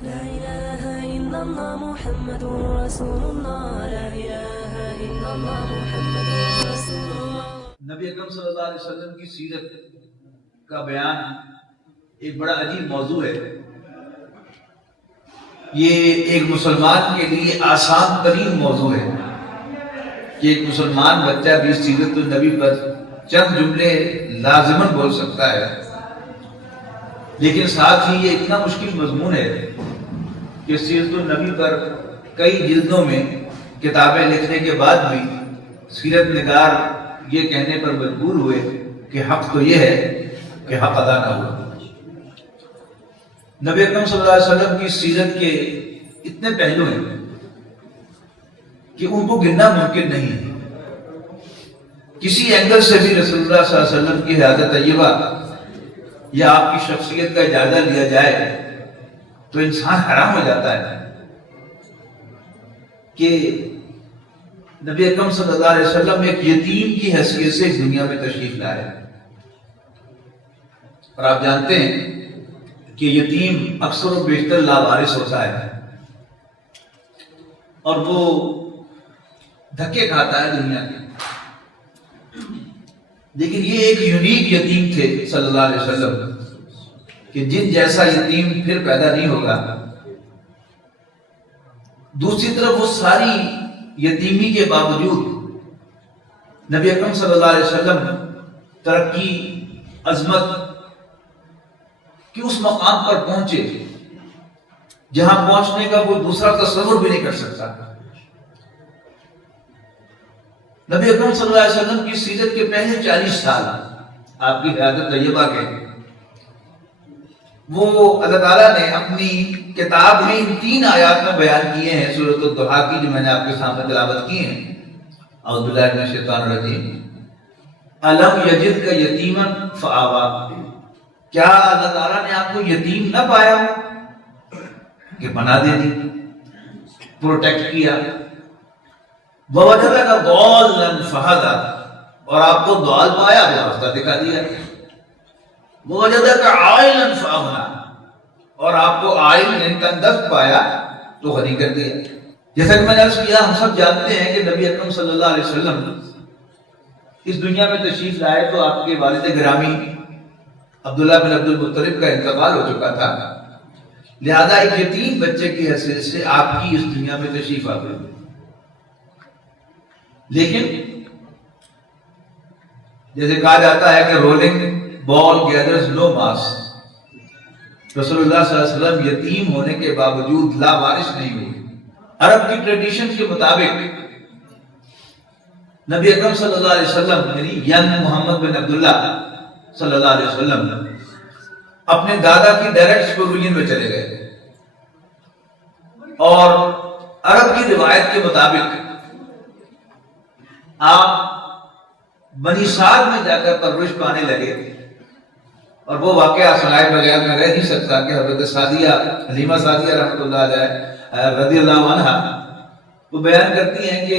لا إله إلا الله محمد رسول الله لا إله إلا الله محمد رسول الله. نبی اکرم صلی اللہ علیہ وسلم کی سیرت کا بیان ایک بڑا عجیب موضوع ہے. یہ ایک مسلمان کے لیے آسان ترین موضوع ہے کہ ایک مسلمان بچہ بھی سیرت النبی پر چند جملے لازماً بول سکتا ہے، لیکن ساتھ ہی یہ اتنا مشکل مضمون ہے کہ سیرت النبی پر کئی جلدوں میں کتابیں لکھنے کے بعد بھی سیرت نگار یہ کہنے پر مجبور ہوئے کہ حق تو یہ ہے کہ حق ادا نہ ہوا. نبی اکرم صلی اللہ علیہ وسلم کی سیرت کے اتنے پہلو ہیں کہ ان کو گننا ممکن نہیں ہے. کسی اینگل سے بھی رسول اللہ صلی اللہ علیہ وسلم کی حیات طیبہ یا آپ کی شخصیت کا جائزہ لیا جائے تو انسان حیران ہو جاتا ہے کہ نبی اکرم صلی اللہ علیہ وسلم ایک یتیم کی حیثیت سے اس دنیا میں تشریف لائے. اور آپ جانتے ہیں کہ یتیم اکثر و بیشتر لاوارث ہوتا ہے اور وہ دھکے کھاتا ہے دنیا کے، لیکن یہ ایک یونیک یتیم تھے صلی اللہ علیہ وسلم کہ جن جیسا یتیم پھر پیدا نہیں ہوگا. دوسری طرف وہ ساری یتیمی کے باوجود نبی اکرم صلی اللہ علیہ وسلم ترقی، عظمت کہ اس مقام پر پہنچے جہاں پہنچنے کا کوئی دوسرا تصور بھی نہیں کر سکتا. نبی اکرم صلی اللہ علیہ وسلم کی سیرت کے پہلے 40 سال آپ کی حیات طیبہ کے وہ اللہ تعالیٰ نے اپنی کتاب میں ان 3 آیات میں بیان کیے ہیں. سورۃ الضحیٰ کی جو میں نے آپ کے سامنے تلاوت کی ہیں، اعوذ باللہ من الشیطان الرجیم، الم یجدک یتیما فآویٰ. کیا اللہ تعالیٰ نے آپ کو یتیم نہ پایا کہ بنا دے دی، پروٹیکٹ کیا. ووجدک ضالا فہدیٰ، اور آپ کو ضال پایا تو راستہ دکھا دیا. ووجدک عائلا فاغنیٰ، اور آپ کو عائل یعنی تندرست پایا تو غنی کر دیا. جیسا کہ میں نے عرض کیا، ہم سب جانتے ہیں کہ نبی اکرم صلی اللہ علیہ وسلم اس دنیا میں تشریف لائے تو آپ کے والد گرامی عبداللہ بن عبد المطلب کا انتقال ہو چکا تھا، لہذا ایک یتیم بچے کی حیثیت سے آپ کی اس دنیا میں تشریف آ گئی. لیکن جیسے کہا جاتا ہے کہ رولنگ بال گیدرز نو ماس، رسول اللہ صلی اللہ علیہ وسلم یتیم ہونے کے باوجود لاوارث نہیں ہوئے. عرب کی ٹریڈیشن کے مطابق نبی اکرم صلی اللہ علیہ وسلم یعنی ینگ محمد بن عبداللہ صلی اللہ علیہ وسلم اپنے دادا کی ڈائریکٹ سپرویژن میں چلے گئے، اور عرب کی روایت کے مطابق آپ بنی سعد میں جا کر پرورش پانے لگے. اور وہ واقعہ سنائے بغیر میں رہ نہیں سکتا کہ حضرت سعدیہ حلیمہ سعدیہ رحمۃ اللہ علیہ رضی اللہ عنہ وہ بیان کرتی ہیں کہ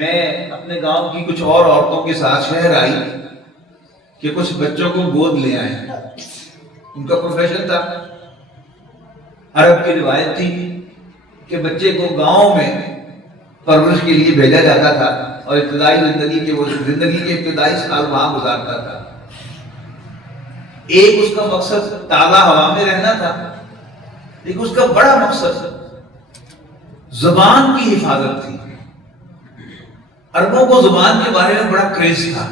میں اپنے گاؤں کی کچھ اور عورتوں کے ساتھ شہر آئی کہ کچھ بچوں کو گود لے آئے. ان کا پروفیشن تھا، عرب کی روایت تھی کہ بچے کو گاؤں میں پرورش کے لیے بھیجا جاتا تھا اور ابتدائی زندگی کے ابتدائی سال وہاں گزارتا تھا. ایک اس کا مقصد تازہ ہوا میں رہنا تھا، لیکن اس کا بڑا مقصد زبان کی حفاظت تھی. عربوں کو زبان کے بارے میں بڑا کریز تھا،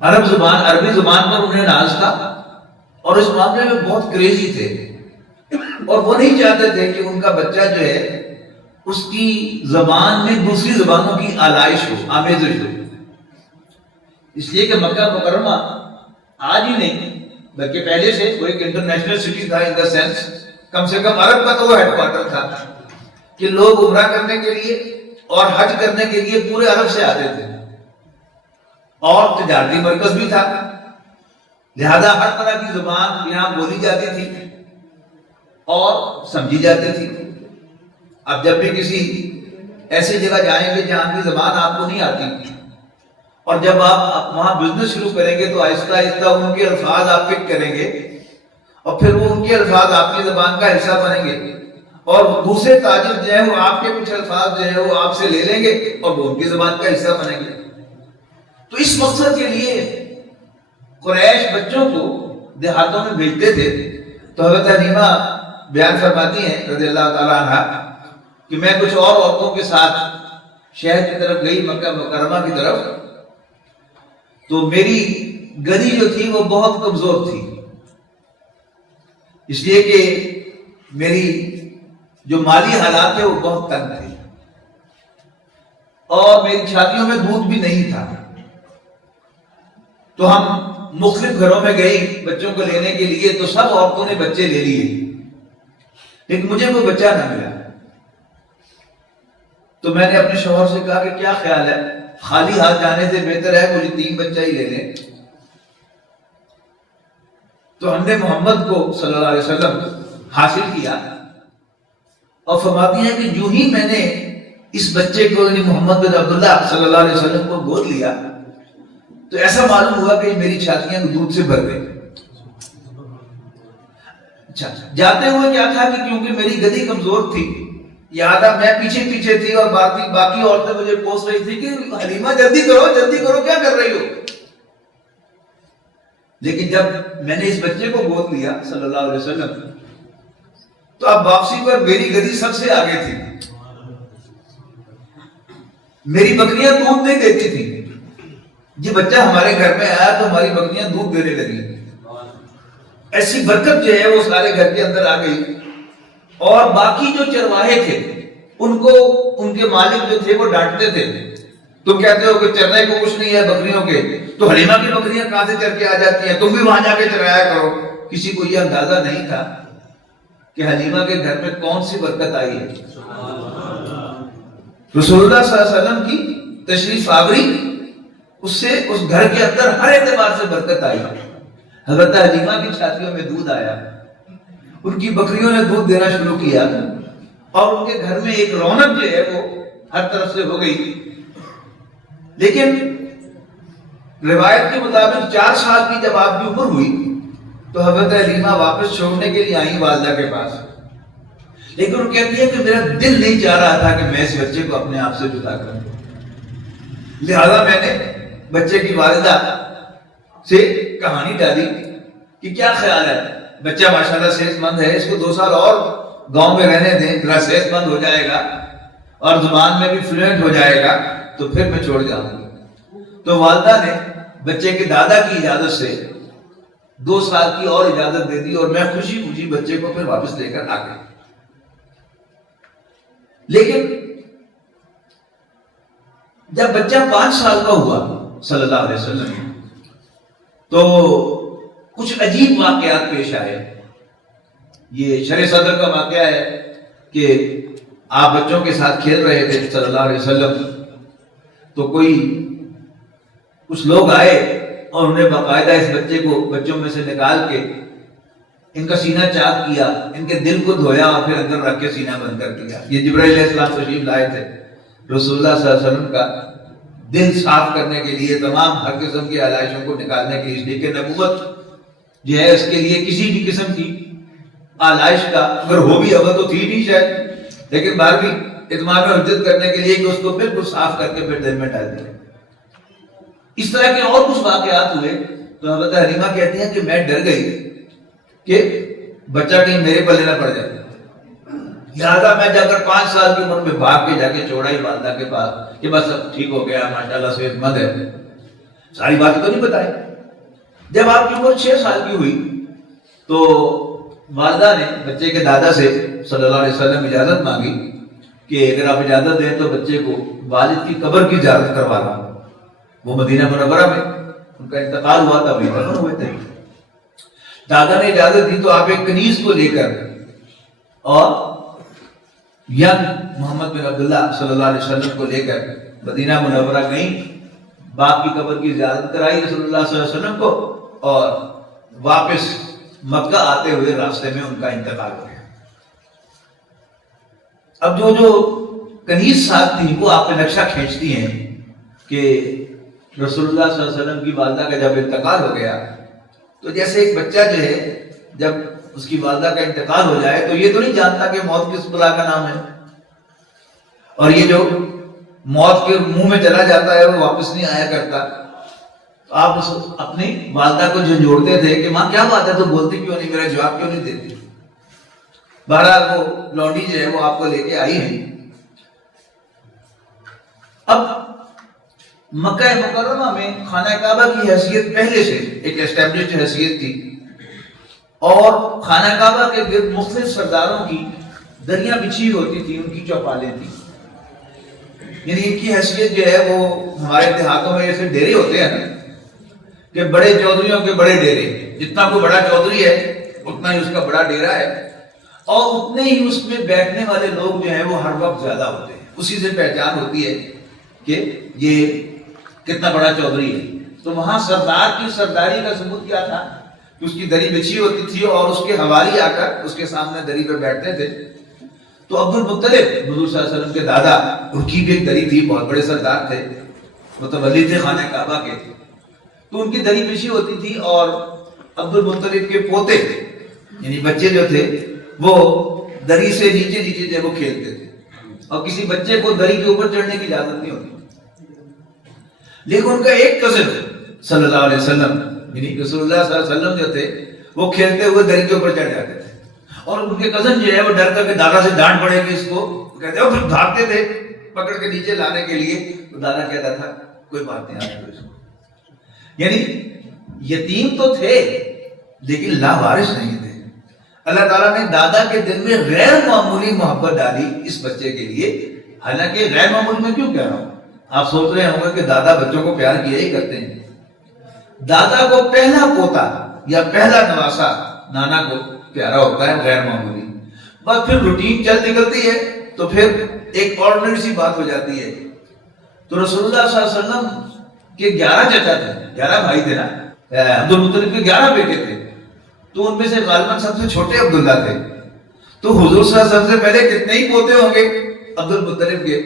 عربی زبان پر انہیں ناز تھا اور اس معاملے میں بہت کریزی تھے، اور وہ نہیں چاہتے تھے کہ ان کا بچہ جو ہے اس کی زبان میں دوسری زبانوں کی آلائش ہو، آمیزش ہو. اس لیے کہ مکہ مکرمہ آج ہی نہیں بلکہ پہلے سے وہ ایک انٹرنیشنل سٹی تھا، ان دا سینس کم سے کم عرب کا تو وہ ہیڈ کوارٹر تھا کہ لوگ عمرہ کرنے کے لیے اور حج کرنے کے لیے پورے عرب سے آتے تھے، اور تجارتی مرکز بھی تھا، لہذا ہر طرح کی زبان یہاں بولی جاتی تھی اور سمجھی جاتی تھی. اب جب بھی کسی ایسی جگہ جائیں گے جہاں کی زبان آپ کو نہیں آتی اور جب آپ وہاں بزنس شروع کریں گے تو آہستہ آہستہ ان کے الفاظ آپ پک کریں گے اور پھر وہ ان کے الفاظ آپ کی زبان کا حصہ بنیں گے، اور دوسرے تاجر جو ہے وہ آپ کے کچھ الفاظ جو ہے وہ آپ سے لے لیں گے اور وہ ان کی زبان کا حصہ بنیں گے۔ تو اس مقصد کے لیے قریش بچوں کو دیہاتوں میں بھیجتے تھے۔ تو حضرت حلیمہ بیان فرماتی ہیں رضی اللہ تعالیٰ عنہ کہ میں کچھ اور عورتوں کے ساتھ شہر کی طرف گئی، مکہ مکرمہ کی طرف، تو میری گدی جو تھی وہ بہت کمزور تھی، اس لیے کہ میری جو مالی حالات تھے وہ بہت تنگ تھے، اور میری چھاتیوں میں دودھ بھی نہیں تھا۔ تو ہم مختلف گھروں میں گئے بچوں کو لینے کے لیے، تو سب عورتوں نے بچے لے لیے، لیکن مجھے کوئی بچہ نہ ملا۔ تو میں نے اپنے شوہر سے کہا کہ کیا خیال ہے، خالی ہاتھ جانے سے بہتر ہے مجھے 3 بچہ ہی لے لیں۔ تو ہم نے محمد کو صلی اللہ علیہ وسلم حاصل کیا، اور فرماتی ہیں کہ جو ہی میں نے اس بچے کو یعنی محمد بن عبداللہ صلی اللہ علیہ وسلم کو گود لیا تو ایسا معلوم ہوا کہ میری چھاتیاں دودھ سے بھر گئی۔ اچھا، جاتے ہوئے کیا تھا کہ کیونکہ میری گدی کمزور تھی، یادہ میں پیچھے پیچھے تھی، اور باقی عورتیں مجھے پوچھ رہی تھی کہ حلیمہ جلدی کرو کیا کر رہی ہو۔ لیکن جب میں نے اس بچے کو گود لیا صلی اللہ علیہ وسلم، تو اب واپسی پر میری گدی سب سے آگے تھی۔ میری بکریاں دودھ نہیں دیتی تھی، یہ بچہ ہمارے گھر میں آیا تو ہماری بکریاں دودھ دینے لگی۔ ایسی برکت جو ہے وہ سارے گھر کے اندر آ گئی، اور باقی جو چرواہے تھے ان کو ان کے مالک جو تھے وہ ڈانٹتے تھے، تم کہتے ہو کہ چرنے کو کچھ نہیں ہے بکریوں کے، تو حلیمہ کی بکریاں کہاں سے چر کے آ جاتی ہیں، تم بھی وہاں جا کے چرایا کرو۔ کسی کو یہ اندازہ نہیں تھا کہ حلیمہ کے گھر میں کون سی برکت آئی ہے۔ رسول اللہ صلی اللہ علیہ وسلم کی تشریف آوری، اس سے اس گھر کے اندر ہر اعتبار سے برکت آئی۔ حضرت حلیمہ کی چھاتیوں میں دودھ آیا، ان کی بکریوں نے دودھ دینا شروع کیا، اور ان کے گھر میں ایک رونق جو ہے وہ ہر طرف سے ہو گئی۔ لیکن روایت کے مطابق 4 سال کی جب آپ کی عمر ہوئی تو حضرت حلیمہ واپس چھوڑنے کے لیے آئیں والدہ کے پاس، لیکن وہ کہتی ہے کہ میرا دل نہیں چاہ رہا تھا کہ میں اس بچے کو اپنے آپ سے جدا کروں، لہذا میں نے بچے کی والدہ سے کہانی ڈالی کہ کیا خیال ہے، بچہ ماشاءاللہ صحت مند ہے، اس کو 2 سال اور گاؤں میں رہنے دیں، ذرا صحت مند ہو جائے گا اور زبان میں بھی فلوئنٹ ہو جائے گا تو پھر میں چھوڑ جاؤں گی۔ تو والدہ نے بچے کے دادا کی اجازت سے 2 سال کی اور اجازت دے دی، اور میں خوشی خوشی بچے کو پھر واپس لے کر آ گئی۔ لیکن جب بچہ 5 سال کا ہوا صلی اللہ علیہ وسلم تو کچھ عجیب واقعات پیش آئے۔ یہ شرح صدر کا واقعہ ہے کہ آپ بچوں کے ساتھ کھیل رہے تھے صلی اللہ علیہ وسلم، تو کچھ لوگ آئے اور انہوں نے باقاعدہ اس بچے کو بچوں میں سے نکال کے ان کا سینہ چاک کیا، ان کے دل کو دھویا اور پھر اندر رکھ کے سینہ بند کر دیا۔ یہ جبرائیل علیہ السلام تشریف لائے تھے رسول اللہ صلی اللہ علیہ وسلم کا دل صاف کرنے کے لیے، تمام ہر قسم کی علائشوں کو نکالنے کے لیے، کہ نبوت جو ہے اس کے لیے کسی بھی قسم کی علائش کا اگر ہو بھی اول تو تھی نہیں شاید، لیکن بعد بھی اتمام حجت کرنے کے لیے کہ اس کو بالکل صاف کر کے پھر دل میں ڈال دیا۔ اس طرح کے اور کچھ واقعات ہوئے تو حضرت حلیمہ کہتی ہیں کہ میں ڈر گئی کہ بچہ کہیں میرے پلے نہ پڑ جائے، لہٰذا میں جا کر 5 سال کی عمر میں بھاگ کے جا کے چھوڑا ہی والدہ کے پاس کہ بس اب ٹھیک ہو گیا، ماشاءاللہ صحت مند ہے۔ ساری باتیں تو نہیں بتائی۔ جب آپ کی عمر 6 سال کی ہوئی تو والدہ نے بچے کے دادا سے صلی اللہ علیہ وسلم اجازت مانگی کہ اگر آپ اجازت دیں تو بچے کو والد کی قبر کی زیارت کروانا۔ وہ مدینہ منورہ میں ان کا انتقال ہوا تھا، وہیں دفن ہوئے تھے۔ دادا نے اجازت دی تو آپ ایک کنیز کو لے کر اور ینگ محمد بن عبداللہ صلی اللہ علیہ وسلم کو لے کر مدینہ منورہ گئیں، باپ کی قبر کی زیارت کرائی رسول اللہ صلی اللہ علیہ وسلم کو، اور واپس مکہ آتے ہوئے راستے میں ان کا انتقال ہو گیا۔ اب جو کنیز صاحب تھی وہ آپ پہ نقشہ کھینچتی ہیں کہ رسول اللہ صلی اللہ علیہ وسلم کی والدہ کا جب انتقال ہو گیا تو جیسے ایک بچہ جو ہے جب اس کی والدہ کا انتقال ہو جائے تو یہ تو نہیں جانتا کہ موت کس بلا کا نام ہے، اور یہ جو موت کے منہ میں چلا جاتا ہے وہ واپس نہیں آیا کرتا. تو آپ اپنی والدہ کو جھنجھوڑتے تھے کہ ماں کیا بات ہے تو بولتی کیوں نہیں، میرا جواب کیوں نہیں دیتی. بہرحال وہ لونڈی جو ہے وہ آپ کو لے کے آئی ہے. اب مکہ مکرمہ میں خانہ کعبہ کی حیثیت پہلے سے ایک اسٹیبلشڈ حیثیت تھی، اور خانہ کعبہ کے گرد مختلف سرداروں کی دریاں بچھی ہوتی تھی، ان کی چوپالیں تھیں. یعنی ان کی حیثیت جو ہے وہ ہمارے دیہاتوں میں ایسے ڈیرے ہوتے ہیں نا کہ بڑے چودھریوں کے بڑے ڈیرے، جتنا کوئی بڑا چودھری ہے اتنا ہی اس کا بڑا ڈیرا ہے، اور اتنے ہی اس میں بیٹھنے والے لوگ جو ہیں وہ ہر وقت زیادہ ہوتے ہیں. اسی سے پہچان ہوتی ہے کہ یہ کتنا بڑا چودھری ہے. تو وہاں سردار کی سرداری کا ثبوت کیا تھا کہ اس کی دری بچھی ہوتی تھی اور اس کے حوالی آ کر اس کے سامنے دری پہ بیٹھتے تھے. تو عبد المطلب حضور صلی اللہ علیہ وسلم کے دادا، ان کی بھی ایک دری تھی، بہت بڑے سردار تھے، متولی تھے خانہ کعبہ کے. تو ان کی دری بچھی ہوتی تھی اور عبد المطلب کے پوتے یعنی بچے جو تھے وہ دری سے نیچے نیچے جو وہ کھیلتے تھے، اور کسی بچے کو دری کے اوپر چڑھنے کی اجازت نہیں ہوتی. لیکن ان کا ایک کزن صلی اللہ علیہ وسلم یعنی رسول اللہ صلی اللہ علیہ وسلم جو تھے وہ کھیلتے ہوئے دری کے اوپر چڑھ جاتے تھے، اور ان کے کزن جو ہے وہ ڈر کر کے دادا سے ڈانٹ پڑے گی اس کو کہتے ہیں، پھر بھاگتے تھے پکڑ کے نیچے لانے کے لیے. تو دادا کہتا تھا کوئی بات نہیں آنے دو اس کو. یعنی یتیم تو تھے لیکن لاوارث نہیں تھے. اللہ تعالیٰ نے دادا کے دل میں غیر معمولی محبت ڈالی اس بچے کے لیے. حالانکہ غیر معمولی میں کیوں کہہ رہا ہوں، آپ سوچ رہے ہوں گے کہ دادا بچوں کو پیار کیا ہی کرتے ہیں. دادا کو پہلا پوتا یا پہلا نواسا نانا کو پیارا ہوتا ہے، غیر معمولی. بس پھر روٹین چل نکلتی ہے تو پھر ایک آرڈنری سی بات ہو جاتی ہے. تو رسول اللہ صلی اللہ علیہ وسلم کے 11 چچا تھے، 11 بھائی تھے نا، عبد المطلب کے 11 بیٹے تھے. تو ان میں سے غالباً سب سے چھوٹے عبداللہ تھے. تو حضور صلی اللہ علیہ وسلم سے پہلے کتنے ہی پوتے ہوں گے عبد المطلب کے،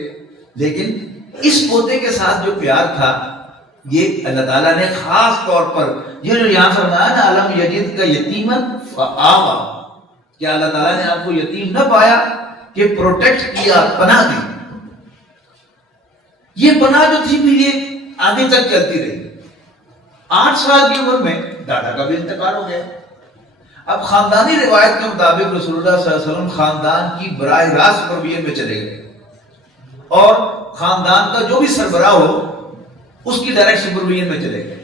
لیکن اس پوتے کے ساتھ جو پیار تھا یہ اللہ تعالیٰ نے خاص طور پر یہ جو یہاں فرمایا نا علم یجد کا یتیمن فآوا، کیا اللہ تعالیٰ نے آپ کو یتیم نہ پایا کہ پروٹیکٹ کیا، پناہ دی. یہ پناہ جو تھی پھر یہ آگے تک چلتی رہی. 8 سال کی عمر میں دادا کا بھی انتقال ہو گیا. اب خاندانی روایت کے مطابق رسول اللہ صلی اللہ علیہ وسلم خاندان کی براہ راست تربیت میں چلے گئے، اور خاندان کا جو بھی سربراہ ہو اس کی ڈائریکٹ سپرویژن میں چلے گئے.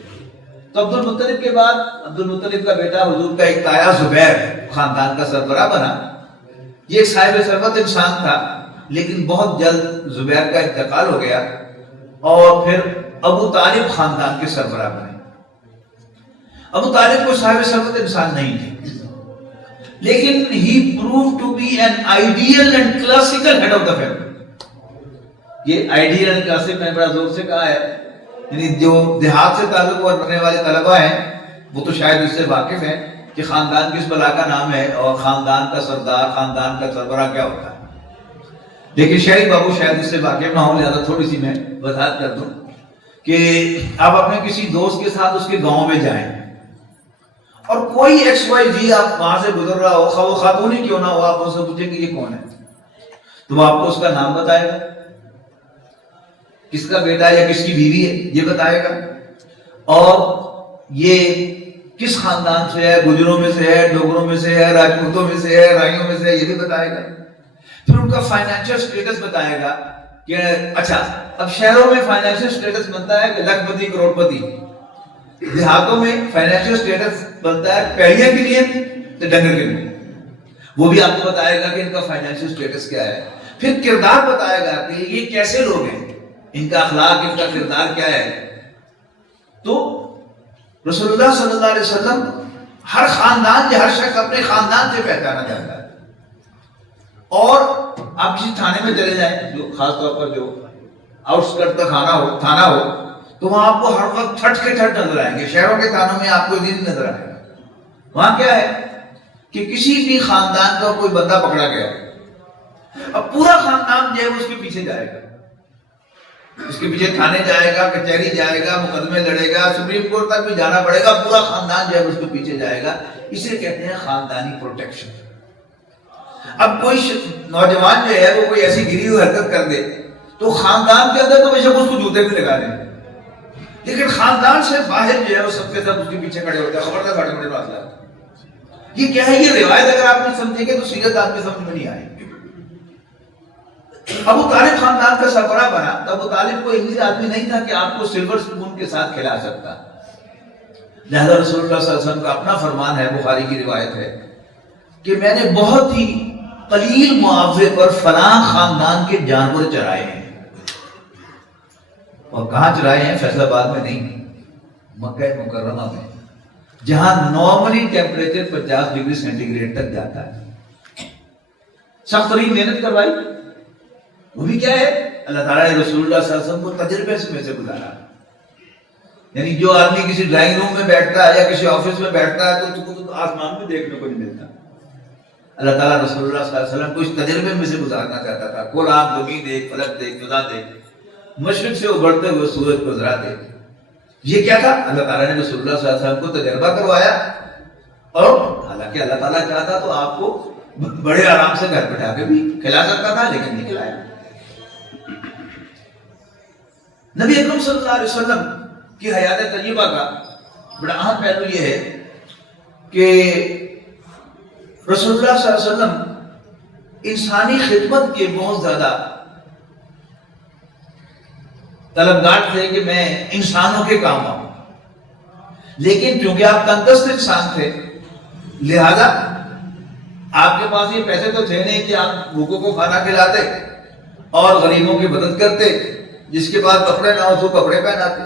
تو عبد المطلب کے بعد عبد المطلب کا بیٹا حضور کا ایک تایا زبیر خاندان کا سربراہ بنا. یہ ایک صاحب ثروت انسان تھا، لیکن بہت جلد زبیر کا انتقال ہو گیا اور پھر ابو طالب خاندان کے سربراہ بنے. ابو طالب کو صاحب ثروت انسان نہیں تھے، لیکن he proved to be an ideal and classical head of the family. یہ آئیڈیل اینڈ کلاسک میں بڑا زور سے کہا ہے، یعنی جو دیہات سے تعلق رکھنے والے طلبہ ہیں وہ تو شاید اس سے واقف ہیں کہ خاندان کس بلا کا نام ہے اور خاندان کا سردار، خاندان کا سربراہ کیا ہوتا ہے. لیکن شہری بابو شاید اس سے واقف نہ ہو، لہٰذا تھوڑی سی میں وضاحت کر دوں کہ آپ اپنے کسی دوست کے ساتھ اس کے گاؤں میں جائیں اور کوئی ایکس وائی جی آپ وہاں سے گزر رہا ہو، خواہ وہ خاتون ہی کیوں نہ ہو، آپ ان سے پوچھیں کہ یہ کون ہے تو وہ آپ کو اس کا نام بتائے گا، کس کا بیٹا یا کس کی بیوی ہے یہ بتائے گا، اور یہ کس خاندان سے ہے، گجروں میں سے ہے، ڈوگروں میں سے ہے، راجپوتوں میں سے ہے، رائیوں میں سے ہے، یہ بھی بتائے گا. پھر ان کا فائنینشیل سٹیٹس بتائے گا کہ اچھا اب شہروں میں فائنینشیل سٹیٹس بنتا ہے کہ لاکھ پتی کروڑ پتی، دیہاتوں میں فائنینشیل سٹیٹس بنتا ہے پیڑیاں کے لیے تو ڈنگر کے لیے. وہ بھی آپ کو بتائے گا کہ ان کا فائنینشیل سٹیٹس کیا ہے. پھر کردار بتائے گا کہ یہ کیسے لوگ ہیں، ان کا اخلاق، ان کا کردار کیا ہے. تو رسول اللہ صلی اللہ علیہ وسلم ہر خاندان یا ہر شخص اپنے خاندان سے پہچانا جاتا ہے. اور آپ کسی تھانے میں چلے جائیں، جو خاص طور پر جو آؤٹ اسکرٹ کا تھانہ ہو تو وہاں آپ کو ہر وقت ٹھٹ کے ٹھٹ نظر آئیں گے. شہروں کے تھانوں میں آپ کو یہ نظر آئے گا. وہاں کیا ہے کہ کسی بھی خاندان کا کوئی بندہ پکڑا گیا، اب پورا خاندان جو ہے اس کے پیچھے جائے گا. اس کے پیچھے تھانے جائے گا، کچہری جائے گا، مقدمے لڑے گا، سپریم کورٹ تک بھی جانا پڑے گا، پورا خاندان جو ہے اس کے پیچھے جائے گا. اسے کہتے ہیں خاندانی پروٹیکشن. اب کوئی نوجوان جو ہے وہ کوئی ایسی گری ہوئی حرکت کر دے تو خاندان کے اندر تو بے شک اس کو جوتے بھی لگا دیں، لیکن خاندان سے باہر جو ہے وہ سب کے سب اس کے پیچھے کھڑے ہوتے ہیں. خبردار بڑے بڑے بات ہے. یہ کیا ہے؟ یہ روایت اگر آپ نے سمجھیں گے تو سیرت آپ کی سمجھ میں نہیں آئے. ابو طالب خاندان کا سربراہ بنا تو ابو طالب کو انگلش آدمی نہیں تھا کہ آپ کو سلور سپون کے ساتھ کھلا سکتا. لہذا رسول اللہ صلی اللہ علیہ وسلم کا اپنا فرمان ہے، بخاری کی روایت ہے کہ میں نے بہت ہی قلیل معاوضے پر فلاں خاندان کے جانور چرائے ہیں. اور کہاں چرائے ہیں؟ فیصل آباد میں نہیں، مکہ مکرمہ میں، جہاں normally temperature 50 degree centigrade تک جاتا ہے. سخت ترین محنت کروائی. وہ بھی کیا ہے؟ اللہ تعالیٰ نے رسول اللہ صلی اللہ علیہ وسلم کو تجربے میں سے گزارا. یعنی جو آدمی کسی ڈرائنگ روم میں بیٹھتا ہے یا کسی آفس میں بیٹھتا ہے تو اس کو آسمان میں دیکھنے کو نہیں ملتا. اللہ تعالیٰ رسول اللہ صلی اللہ علیہ وسلم کو اس تجربے میں سے گزارنا چاہتا تھا. کھول آپ زمین دیکھ، فلک دیکھ، فضا دیکھ، مشرق سے ابھرتے ہوئے سورج کو ذرا دیکھ. یہ کیا تھا؟ اللہ تعالیٰ نے رسول اللہ صلی اللہ علیہ وسلم کو تجربہ کروایا. اور حالانکہ اللہ تعالیٰ چاہتا تو آپ کو بڑے آرام سے گھر بٹھا کے بھی کھلا سکتا تھا، لیکن نہیں کھلایا. نبی اکرم صلی اللہ علیہ وسلم کی حیات طیبہ کا بڑا اہم پہلو یہ ہے کہ رسول اللہ صلی اللہ علیہ وسلم انسانی خدمت کے بہت زیادہ طلبگار تھے کہ میں انسانوں کے کام آؤں. لیکن چونکہ آپ تندرست انسان تھے لہذا آپ کے پاس یہ پیسے تو تھے نہیں کہ آپ بھوکوں کو کھانا کھلاتے اور غریبوں کی مدد کرتے. جس کے بعد کپڑے نہ ہو تو کپڑے پہناتے.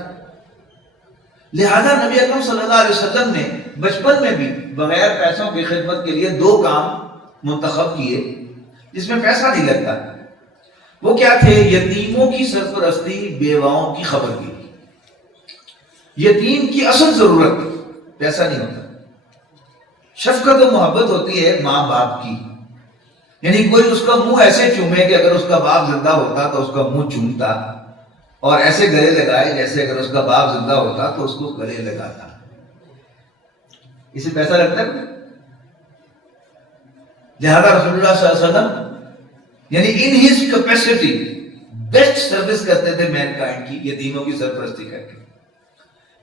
لہذا نبی اکرم صلی اللہ علیہ وسلم نے بچپن میں بھی بغیر پیسوں کی خدمت کے لیے 2 کام منتخب کیے جس میں پیسہ نہیں لگتا. وہ کیا تھے؟ یتیموں کی سرپرستی، بیواؤں کی خبرگیری. یتیم کی اصل ضرورت پیسہ نہیں ہوتا. شفقت و محبت ہوتی ہے ماں باپ کی. یعنی کوئی اس کا منہ ایسے چومے کہ اگر اس کا باپ زندہ ہوتا تو اس کا منہ چومتا، اور ایسے گلے لگائے جیسے اگر اس کا باپ زندہ ہوتا تو اس کو گلے لگاتا. اسے پیسہ لگتا ہے. لہذا رسول اللہ صلی اللہ علیہ وسلم یعنی in his capacity best service کرتے تھے مین کائنڈ کی، یتیموں کی سرپرستی کر کے.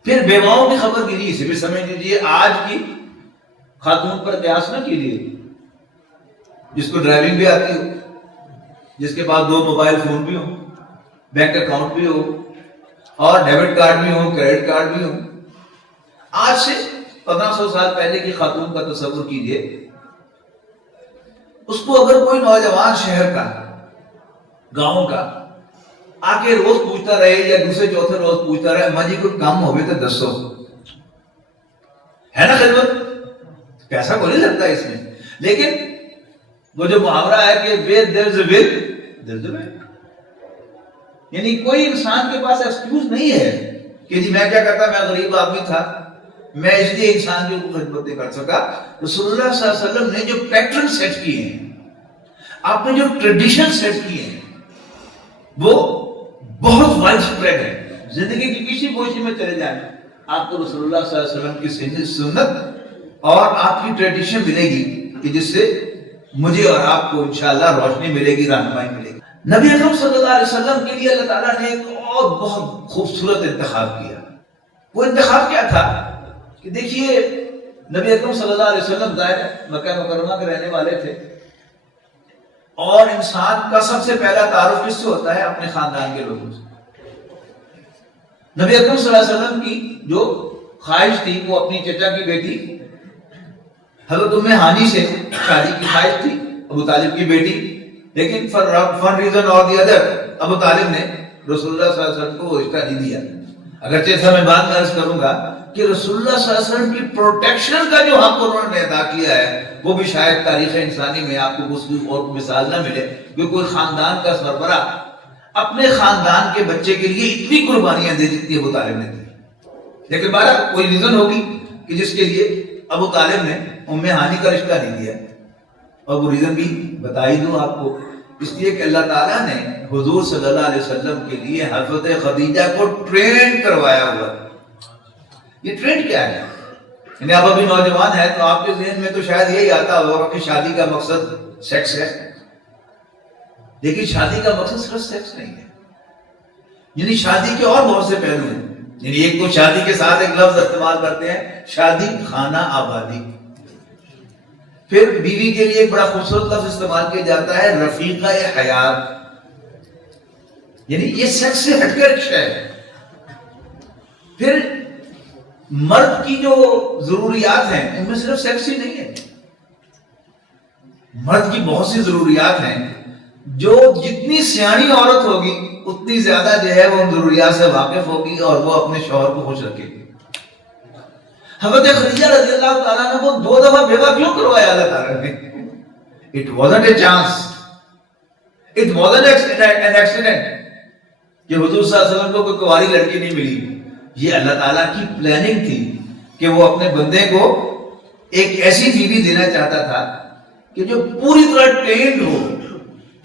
پھر بیواؤں کی خبر گیری. اسے بھی سمجھ لیجیے آج کی خاتون پر قیاس نہ کیجیے جس کو ڈرائیونگ بھی آتی ہو، جس کے پاس 2 موبائل فون بھی ہو، بینک اکاؤنٹ بھی ہو، اور ڈیبٹ کارڈ بھی ہو، کریڈٹ کارڈ بھی ہو. آج سے 1500 سال پہلے کی خاتون کا تصور کیجئے. اس کو اگر کوئی نوجوان شہر کا، گاؤں کا آ کے روز پوچھتا رہے یا دوسرے چوتھے روز پوچھتا رہے اماں جی کوئی کام ہوئے تو دسو، ہے نا خدمت؟ پیسہ کو نہیں لگتا اس میں. لیکن وہ جو محاورہ ہے کہ where there is a will there is a way. یعنی کوئی انسان کے پاس ایکسکیوز نہیں ہے کہ جی میں کیا کرتا، میں غریب آدمی تھا، میں اس لیے انسان کی خدمت نہیں کر سکا. رسول اللہ صلی اللہ علیہ وسلم نے جو پیٹرن سیٹ کیے ہیں، آپ نے جو ٹریڈیشن سیٹ کیے ہیں، وہ بہت وائڈ اسپریڈ ہے. زندگی کی کسی گوشے میں چلے جائیں آپ کو رسول اللہ صلی اللہ علیہ وسلم کی سنت اور آپ کی ٹریڈیشن ملے گی کہ جس سے مجھے اور آپ کو انشاءاللہ روشنی ملے گی، رہنمائی ملے گی. نبی اکرم صلی اللہ علیہ وسلم کے لیے اللہ تعالیٰ نے ایک اور بہت خوبصورت انتخاب کیا. وہ انتخاب کیا تھا کہ دیکھیے نبی اکرم صلی اللہ علیہ وسلم ظاہر مکہ مکرمہ کے رہنے والے تھے، اور انسان کا سب سے پہلا تعارف کس سے ہوتا ہے؟ اپنے خاندان کے لوگوں سے. نبی اکرم صلی اللہ علیہ وسلم کی جو خواہش تھی وہ اپنی چچا کی بیٹی حضرت ام ہانی سے شادی کی خواہش تھی، ابو طالب کی بیٹی. لیکن فن ریزن اور دی ادر ابو طالب نے رسول اللہ صلی اللہ علیہ وسلم کو رشتہ نہیں دیا. اگرچہ ایسا میں بات عرض کروں گا کہ رسول اللہ صلی اللہ علیہ وسلم کی پروٹیکشن کا جو حق انہوں نے ادا کیا ہے وہ بھی شاید تاریخ انسانی میں آپ کو کوئی اور مثال نہ ملے کہ کوئی خاندان کا سربراہ اپنے خاندان کے بچے کے لیے اتنی قربانیاں دے جتنی ابو طالب نے دی. لیکن بارہ کوئی ریزن ہوگی کہ جس کے لیے ابو طالب نے ام ہانی کا رشتہ نہیں دیا، اور وہ ریزن بھی بتا ہی دوں آپ کو اس لیے کہ اللہ تعالیٰ نے حضور صلی اللہ علیہ وسلم کے لیے حضرت خدیجہ کو ٹرین کروایا ہوا. یہ ٹرین کیا ہے؟ یعنی آپ ابھی نوجوان ہیں تو آپ کے ذہن میں تو شاید یہی آتا ہوگا کہ شادی کا مقصد سیکس ہے. لیکن شادی کا مقصد صرف سیکس نہیں ہے. یعنی شادی کے اور بہت سے پہلو ہیں. یعنی ایک تو شادی کے ساتھ ایک لفظ استعمال کرتے ہیں شادی خانہ آبادی. پھر بیوی کے لیے ایک بڑا خوبصورت لفظ استعمال کیا جاتا ہے رفیقہ حیات. یعنی یہ سیکس سے ہٹ کر شے ہے. پھر مرد کی جو ضروریات ہیں ان میں صرف سیکس ہی نہیں ہے. مرد کی بہت سی ضروریات ہیں جو جتنی سیاਣੀ عورت ہوگی اتنی زیادہ جو ہے وہ ان ضروریات سے واقف ہوگی اور وہ اپنے شوہر کو خوش رکھے گی. حضرت خدیجہ رضی اللہ تعالیٰ نے وہ 2 دفعہ بیوہ کیوں کروایا اللہ تعالیٰ نے؟ It wasn't a chance. It wasn't an accident کہ حضور صلی اللہ علیہ وسلم کو کوئی کنواری لڑکی نہیں ملی. یہ اللہ تعالیٰ کی پلاننگ تھی کہ وہ اپنے بندے کو ایک ایسی بیوی دینا چاہتا تھا کہ جو پوری طرح ٹرینڈ ہو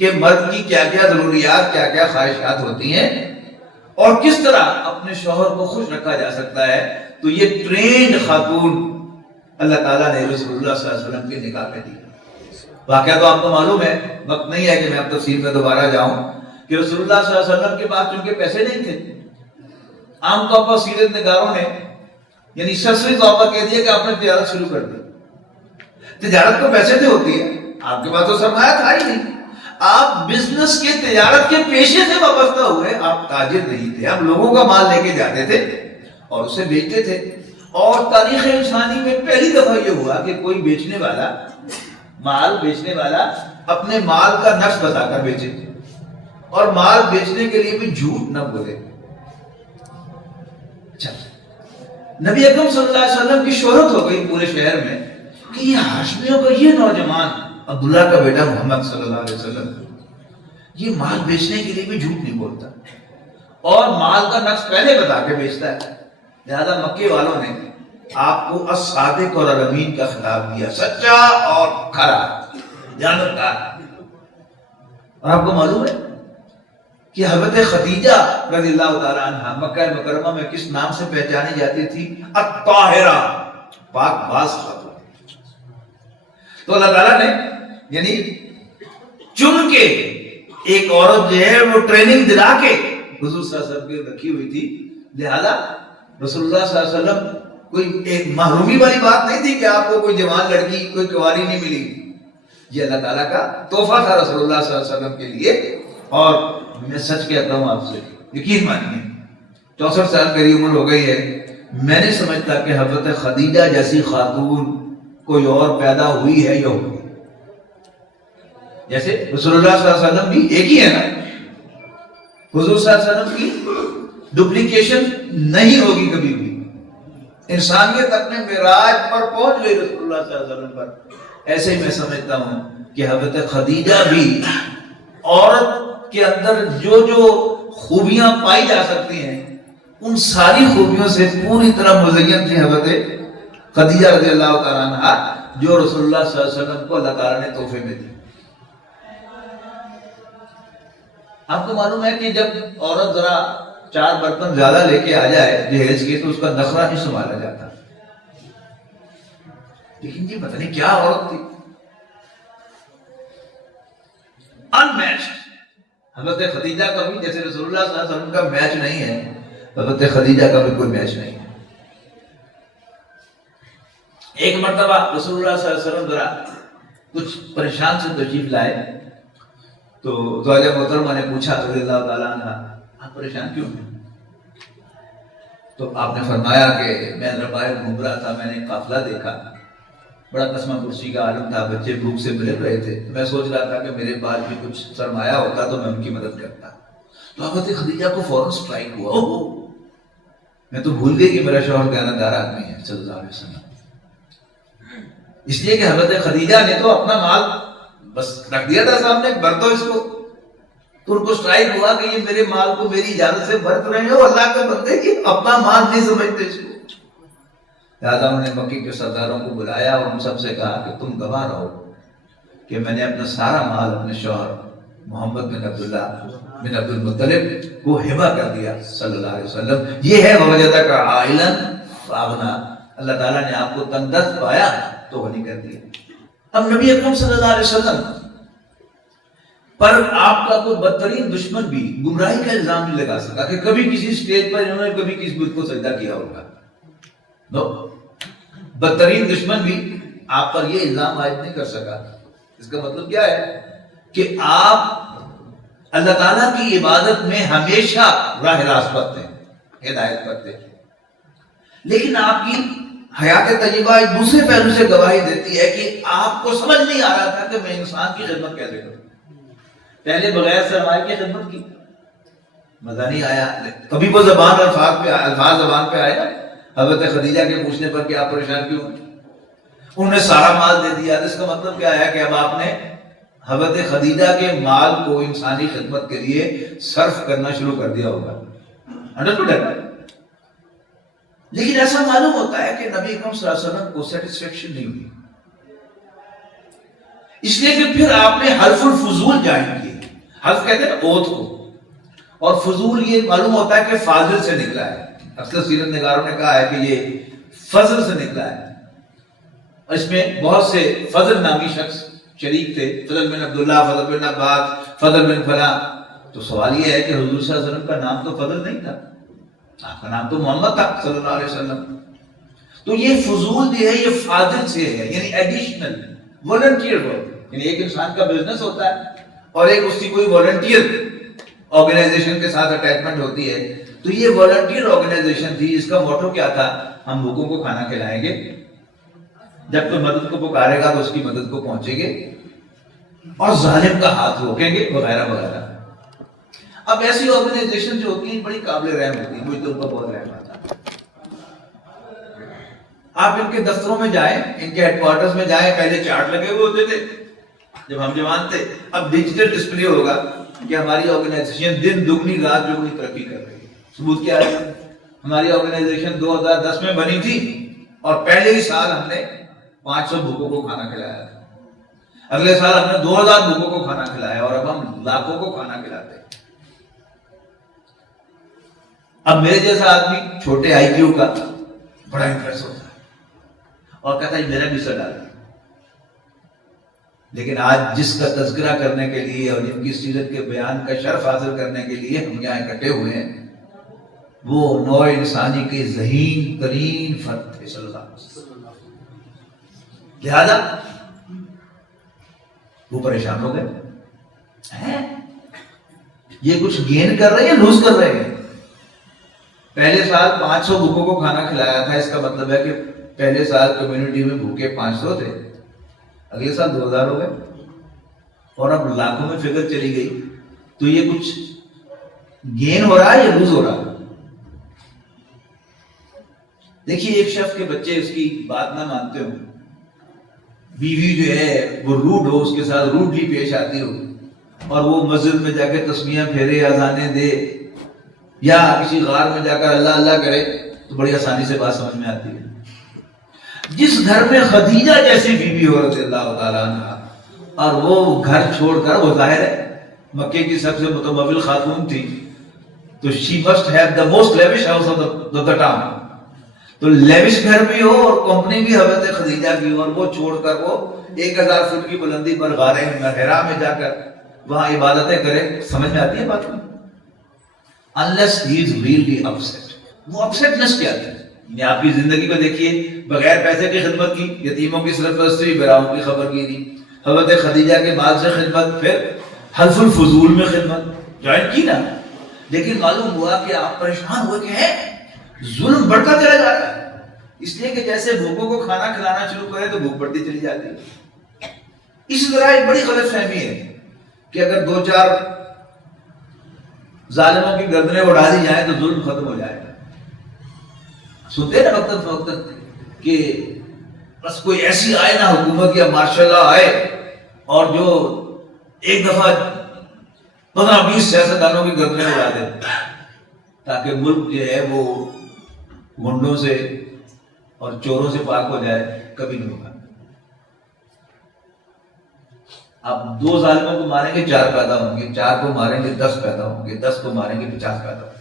کہ مرد کی کیا کیا ضروریات کیا کیا خواہشات ہوتی ہیں اور کس طرح اپنے شوہر کو خوش رکھا جا سکتا ہے. تو یہ ٹرینڈ خاتون اللہ تعالیٰ نے رسول اللہ صلی اللہ علیہ وسلم کے نکاح میں دی. واقعہ تو آپ کو معلوم ہے, وقت نہیں ہے کہ میں اب تفصیل میں دوبارہ جاؤں, کہ رسول اللہ صلی اللہ علیہ وسلم کے پاس چونکہ پیسے نہیں تھے, عام طور پر سیرت نگاروں نے یعنی سرسری طور پر کہہ دیا کہ آپ نے تجارت شروع کر دی. تجارت کو پیسے سے ہوتی ہے, آپ کے پاس تو سرمایہ تھا ہی نہیں, آپ بزنس کے تجارت کے پیشے سے وابستہ ہوئے, آپ تاجر نہیں تھے, آپ لوگوں کا مال لے کے جاتے تھے اور اسے بیچتے تھے. اور تاریخ انسانی میں پہلی دفعہ یہ ہوا کہ کوئی بیچنے والا, مال بیچنے والا اپنے مال کا نقص بتا کر بیچے اور مال بیچنے کے لیے بھی جھوٹ نہ بولے. نبی اکرم صلی اللہ علیہ وسلم کی شہرت ہو گئی پورے شہر میں کہ یہ ہاشمیوں کا یہ نوجوان عبداللہ کا بیٹا محمد صلی اللہ علیہ وسلم یہ مال بیچنے کے لیے بھی جھوٹ نہیں بولتا اور مال کا نقص پہلے بتا کے بیچتا ہے. لہذا مکے والوں نے آپ کو الصادق اور الامین کا خطاب دیا, سچا اور کھرا جانبدار. اور آپ کو معلوم ہے کہ حضرت خدیجہ رضی اللہ تعالیٰ عنہ مکہ مکرمہ میں کس نام سے پہچانی جاتی تھی؟ الطاہرہ, پاک باز خاتون. تو اللہ تعالیٰ نے یعنی چن کے ایک عورت جو ہے وہ ٹریننگ دلا کے حضور صلی اللہ علیہ وسلم کی رکھی ہوئی تھی. لہذا رسول اللہ صلی اللہ علیہ وسلم کوئی ایک محرومی والی بات نہیں تھی کہ آپ کو کوئی جوان لڑکی کوئی کنواری نہیں ملی. یہ اللہ تعالیٰ کا تحفہ تھا رسول اللہ صلی اللہ علیہ وسلم کے لیے. اور میں سچ کہتا ہوں آپ سے, یقین مانیے 64 سال میری عمر ہو گئی ہے, میں نہیں سمجھتا کہ حضرت خدیجہ جیسی خاتون کوئی اور پیدا ہوئی ہے یا ہوئی. جیسے رسول اللہ صلی اللہ علیہ وسلم بھی ایک ہی ہے نا, حضور صلی اللہ علیہ وسلم کی ڈپلیکیشن نہیں ہوگی کبھی بھی. انسانیت اپنے معراج پر پہنچ گئی رسول اللہ صلی اللہ علیہ وسلم پر. ایسے ہی میں سمجھتا ہوں کہ حضرت خدیجہ بھی عورت کے اندر جو جو خوبیاں پائی جا سکتی ہیں ان ساری خوبیوں سے پوری طرح مزین تھی حضرت خدیجہ رضی اللہ تعالیٰ عنہا, جو رسول اللہ صلی اللہ علیہ وسلم کو اللہ تعالیٰ نے تحفے میں دی. آپ کو معلوم ہے کہ جب عورت ذرا 4 برتن زیادہ لے کے آ جائے جہیز کے تو اس کا نخرہ نہیں سنبھالا جاتا. لیکن یہ پتہ نہیں کیا عورت تھی, انمیچڈ. حضرت خدیجہ کا بھی جیسے رسول اللہ صلی اللہ علیہ وسلم کا میچ نہیں ہے, حضرت خدیجہ کا بھی کوئی میچ نہیں ہے. ایک مرتبہ رسول اللہ صلی اللہ علیہ وسلم ذرا کچھ پریشان سے تشریف لائے تو زوجہ محترمہ نے پوچھا رضی اللہ تعالیٰ عنہ, آپ پریشان کیوں ہیں؟ تو آپ نے فرمایا کہ میں باہر گھوم رہا تھا, میں نے قافلہ دیکھا, بڑا قسمہ کرسی کا عالم تھا, بچے بھوک سے ملک رہے تھے, میں سوچ رہا تھا کہ میرے پاس بھی کچھ سرمایہ ہوتا تو میں ان کی مدد کرتا. تو حضرت خدیجہ کو فوراً سٹرائک ہوا, اوہ میں تو بھول گئی کہ میرا شوہر دیانتدار آدمی ہے صلی اللہ علیہ وسلم. اس لیے کہ حضرت خدیجہ نے تو اپنا مال بس رکھ دیا تھا سامنے, بھر دو اس کو. تو ان کو سٹرائک ہوا کہ یہ میرے مال کو میری اجازت سے بھر رہے ہو, اللہ کے بندے کی اپنا مال نہیں سمجھتے اس کو. لہٰذا انہوں نے مکی کے سرداروں کو بلایا اور ان سب سے کہا کہ تم گواہ رہو کہ میں نے اپنا سارا مال اپنے شوہر محمد بن عبداللہ بن عبد المطلب وہ ہبہ کر دیا صلی اللہ علیہ وسلم. یہ ہے ووجدک عائلا فاغنا، اللہ تعالیٰ نے آپ کو تنگ دست پایا تو غنی کر دیا. اب نبی اکرم صلی اللہ علیہ وسلم پر آپ کا کوئی بدترین دشمن بھی گمراہی کا الزام نہیں لگا سکا کہ کبھی کسی سٹیج پر انہوں نے کبھی کسی بت کو سجدہ کیا ہوگا. نو، بدترین دشمن بھی آپ پر یہ الزام عائد نہیں کر سکا. اس کا مطلب کیا ہے کہ آپ اللہ تعالیٰ کی عبادت میں ہمیشہ راہ راست پر تھے، ہدایت پر تھے. لیکن آپ کی حیات طیبہ ایک دوسرے پہلو سے گواہی دیتی ہے کہ آپ کو سمجھ نہیں آ رہا تھا کہ میں انسان کی خدمت کیسے کروں. پہلے بغیر سرمایہ کی خدمت کی، مزہ نہیں آیا. کبھی وہ الفاظ زبان پہ آئے نا، حضرت خدیجہ کے پوچھنے پر کہ آپ پریشان کیوں؟ انہوں نے سارا مال دے دیا. اس کا مطلب کیا ہے کہ اب آپ نے حضرت خدیجہ کے مال کو انسانی خدمت کے لیے صرف کرنا شروع کر دیا ہوگا. انڈرسٹوڈ ہے؟ لیکن ایسا معلوم ہوتا ہے کہ نبی اکرم صلی اللہ علیہ وسلم کو سیٹسفیکشن نہیں ہوئی، اس لیے کہ پھر آپ نے حلف الفضول جائن کیے. حلف کہتے ہیں اوتھ کو، اور فضول یہ معلوم ہوتا ہے کہ فاضل سے نکلا ہے. اکثر سیرت نگاروں نے کہا ہے کہ یہ فضل سے نکلا ہے. اس میں بہت سے فضل نامی شخص شریک تھے، فضل بن عبداللہ، فضل بن عباس، فضل بن فلاں. تو سوال یہ ہے کہ حضور صلی اللہ علیہ وسلم کا نام تو فضل نہیں تھا، آپ کا نام تو محمد تھا صلی اللہ علیہ وسلم. تو یہ فضول جو ہے یہ فاضل سے ہے، یعنی ایڈیشنل والنٹیئر ورک. یعنی ایک انسان کا بزنس ہوتا ہے اور ایک اس کی کوئی والنٹیئر آرگنائزیشن کے ساتھ اٹیچمنٹ ہوتی ہے. تو یہ والنٹیئر آرگنائزیشن تھی، اس کا موٹو کیا تھا؟ ہم بھوکوں کو کھانا کھلائیں گے، جب کوئی مدد کو پکارے گا تو اس کی مدد کو پہنچیں گے، اور ظالم کا ہاتھ روکیں گے، وغیرہ وغیرہ. اب ایسی آرگنائزیشن جو ہوتی ہیں بڑی قابل رحم ہوتی ہیں، مجھے تو ان پر بہت رحم آتا ہے. آپ ان کے دفتروں میں جائیں، ان کے ہیڈ کوارٹرز میں جائیں، پہلے چارٹ لگے ہوئے ہوتے تھے جب ہم جوان تھے. اب ڈیجیٹل ڈسپلے ہوگا کہ ہماری آرگنائزیشن دن دگنی رات دگنی ترقی کر رہی ہے. ثبوت کیا ہے؟ ہماری آرگنائزیشن 2010 میں بنی تھی اور پہلے ہی سال ہم نے 500 بھوکوں کو کھانا کھلایا تھا. اگلے سال ہم نے 2000 بھوکوں کو کھانا کھلایا، اور اب ہم لاکھوں کو کھانا کھلاتے ہیں. اب میرے جیسا آدمی چھوٹے آئی کیو کا بڑا انٹرسٹ ہوتا ہے اور کہتا ہے میرا بھی سر ڈال. لیکن آج جس کا تذکرہ کرنے کے لیے اور جن کی سیرت کے بیان کا شرف حاصل کرنے کے لیے ہم یہاں اکٹھے ہوئے ہیں، وہ نوع انسانی کے ذہین ترین فرد تھے صلی اللہ علیہ وسلم. لہذا وہ پریشان ہو گئے. یہ کچھ گین کر رہے ہیں، لوز کر رہے ہیں. پہلے سال 500 بھوکوں کو کھانا کھلایا تھا، اس کا مطلب ہے کہ پہلے سال کمیونٹی میں بھوکے 500 تھے، اگلے سال 2000 ہو گئے، اور اب لاکھوں میں فگر چلی گئی. تو یہ کچھ گین ہو رہا ہے یا لوز ہو رہا ہے؟ دیکھیے، ایک شخص کے بچے اس کی بات نہ مانتے ہو، بیوی جو ہے وہ روڈ ہو، اس کے ساتھ روڈلی پیش آتی ہو، اور وہ مسجد میں جا کے تسبیحاں پھیرے، اذانیں دے، یا کسی غار میں جا کر اللہ اللہ کرے، تو بڑی آسانی سے بات سمجھ میں آتی ہے. جس گھر میں خدیجہ جیسی بیوی ہو رضی اللہ تعالیٰ عنہ، اور وہ گھر چھوڑ کر، وہ ظاہر ہے مکے کی سب سے متمول خاتون تھی، تو she must have the most lavish house of the town. تو لیوش گھر بھی ہو اور کمپنی بھی حضرت خدیجہ کی ہو، اور وہ چھوڑ کر وہ 1000 فٹ کی بلندی پر غار حرا میں جا کر وہاں عبادتیں کرے. سمجھ میں آتی ہے بات میں؟ unless he is really upset. وہ upsetness کیا ہے؟ یعنی آپ کی زندگی کو دیکھیے، بغیر پیسے کی خدمت کی، یتیموں کی سرپرستی، بیراؤں کی خبر کی تھی، حضرت خدیجہ کے بعد سے خدمت، پھر حلف الفضول میں خدمت جوائن کی نا. لیکن معلوم ہوا کہ آپ پریشان ہوئے کہ ظلم بڑھتا چلا جا رہا ہے، اس لیے کہ جیسے بھوکوں کو کھانا کھلانا شروع کرے تو بھوک بڑھتی چلی جاتی ہے. اسی طرح ایک بڑی غلط فہمی ہے کہ اگر 2-4 ظالموں کی گردنیں اڑا دی جائیں تو ظلم ختم ہو جائے گا. سنتے ہیں نا وقت فوقت کہ بس کوئی ایسی آئے نا حکومت یا مارشل لا آئے اور جو ایک دفعہ 15-20 سیاستدانوں کی گردنیں اڑا دے تاکہ ملک جو ہے وہ گنڈوں سے اور چوروں سے پاک ہو جائے. کبھی نہیں ہوگا. آپ 2 ظالموں کو ماریں گے 4 پیدا ہوں گے، 4 کو ماریں گے 10 پیدا ہوں گے، 10 کو ماریں گے 50 پیدا ہوں گے۔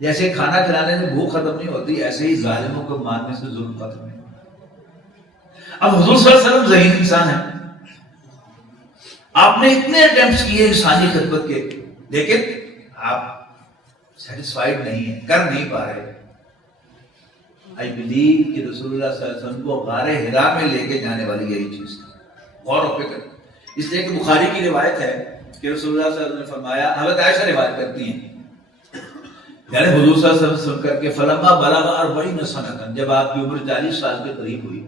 جیسے کھانا کھلانے سے بھوک ختم نہیں ہوتی، ایسے ہی ظالموں کو مارنے سے ظلم ختم نہیں ہوتا۔ اب حضور صلی اللہ علیہ وسلم ذہین انسان ہے، آپ نے اتنے اٹیمپٹس کیے انسانی خدمت کے، لیکن آپ سیٹسفائیڈ نہیں ہیں، کر نہیں پا رہے۔ I believe کہ رسول اللہ صلی اللہ علیہ وسلم کو غار حرا میں لے کے جانے والی یہی چیز ہے، غور و فکر۔ اس لیے کہ بخاری کی روایت ہے کہ رسول اللہ صلی اللہ علیہ وسلم نے فرمایا، حضرت عائشہ روایت کرتی ہیں، یعنی حضور صلی اللہ علیہ وسلم سن کر کے فلما بلغ 40 سنۃ، جب آپ کی عمر 40 سال کے قریب ہوئی،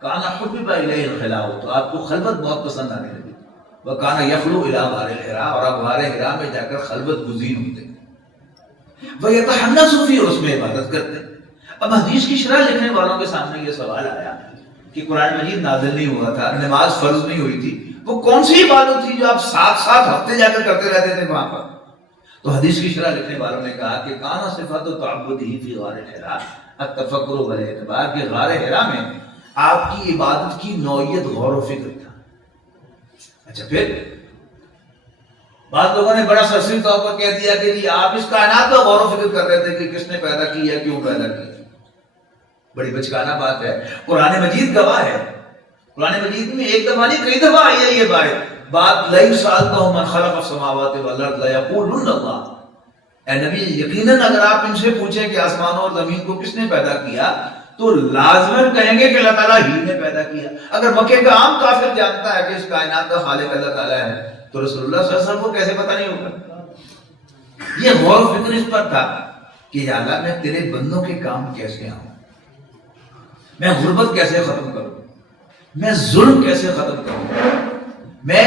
کان حبب الیہ الخلاء، تو آپ کو خلوت بہت پسند آنے لگی، وکان یخلو الی غار حرا، اور آپ غار حرا میں جا کر خلوت گزین ہوتے، ویتحنث فی، اس میں عبادت کرتے۔ اب حدیث کی شرح لکھنے والوں کے سامنے یہ سوال آیا کہ قرآن مجید نازل نہیں ہوا تھا، نماز فرض نہیں ہوئی تھی، وہ کون سی عبادت تھی جو آپ 7 ہفتے جا کر کرتے رہتے تھے وہاں پر؟ تو حدیث کی شرح لکھنے والوں نے کہا کہ کانا صفات تعبدہ فی غار حرا التفکر والاعتبار، کہ غار حرا میں آپ کی عبادت کی نوعیت غور و فکر تھا۔ اچھا، پھر بعض لوگوں نے بڑا سرسری طور پر کہہ دیا کہ جی آپ اس کائنات کا غور و فکر کر رہے تھے کہ کس نے پیدا کی ہے، کیوں پیدا کی ہے۔ بڑی بچکانہ بات ہے، قرآن مجید گواہ ہے، قرآن مجید میں ایک دفعہ نہیں کئی دفعہ آئی ہے یہ بات، لئن سألتهم من خلق السماوات والارض لیقولن اللہ۔ اے نبی، یقیناً اگر آپ ان سے پوچھیں کہ آسمانوں اور زمین کو کس نے پیدا کیا تو لازماً کہیں گے کہ اللہ تعالیٰ ہی نے پیدا کیا۔ اگر مکے کا عام کافر جانتا ہے کہ اس کائنات کا خالق اللہ تعالیٰ ہے تو رسول اللہ صلی اللہ علیہ وسلم کو کیسے پتہ نہیں ہوگا؟ یہ غور و فکر اس پر تھا کہ یا اللہ میں تیرے بندوں کے کام کیسے آؤں، میں غربت کیسے ختم کروں، میں ظلم کیسے ختم کروں، میں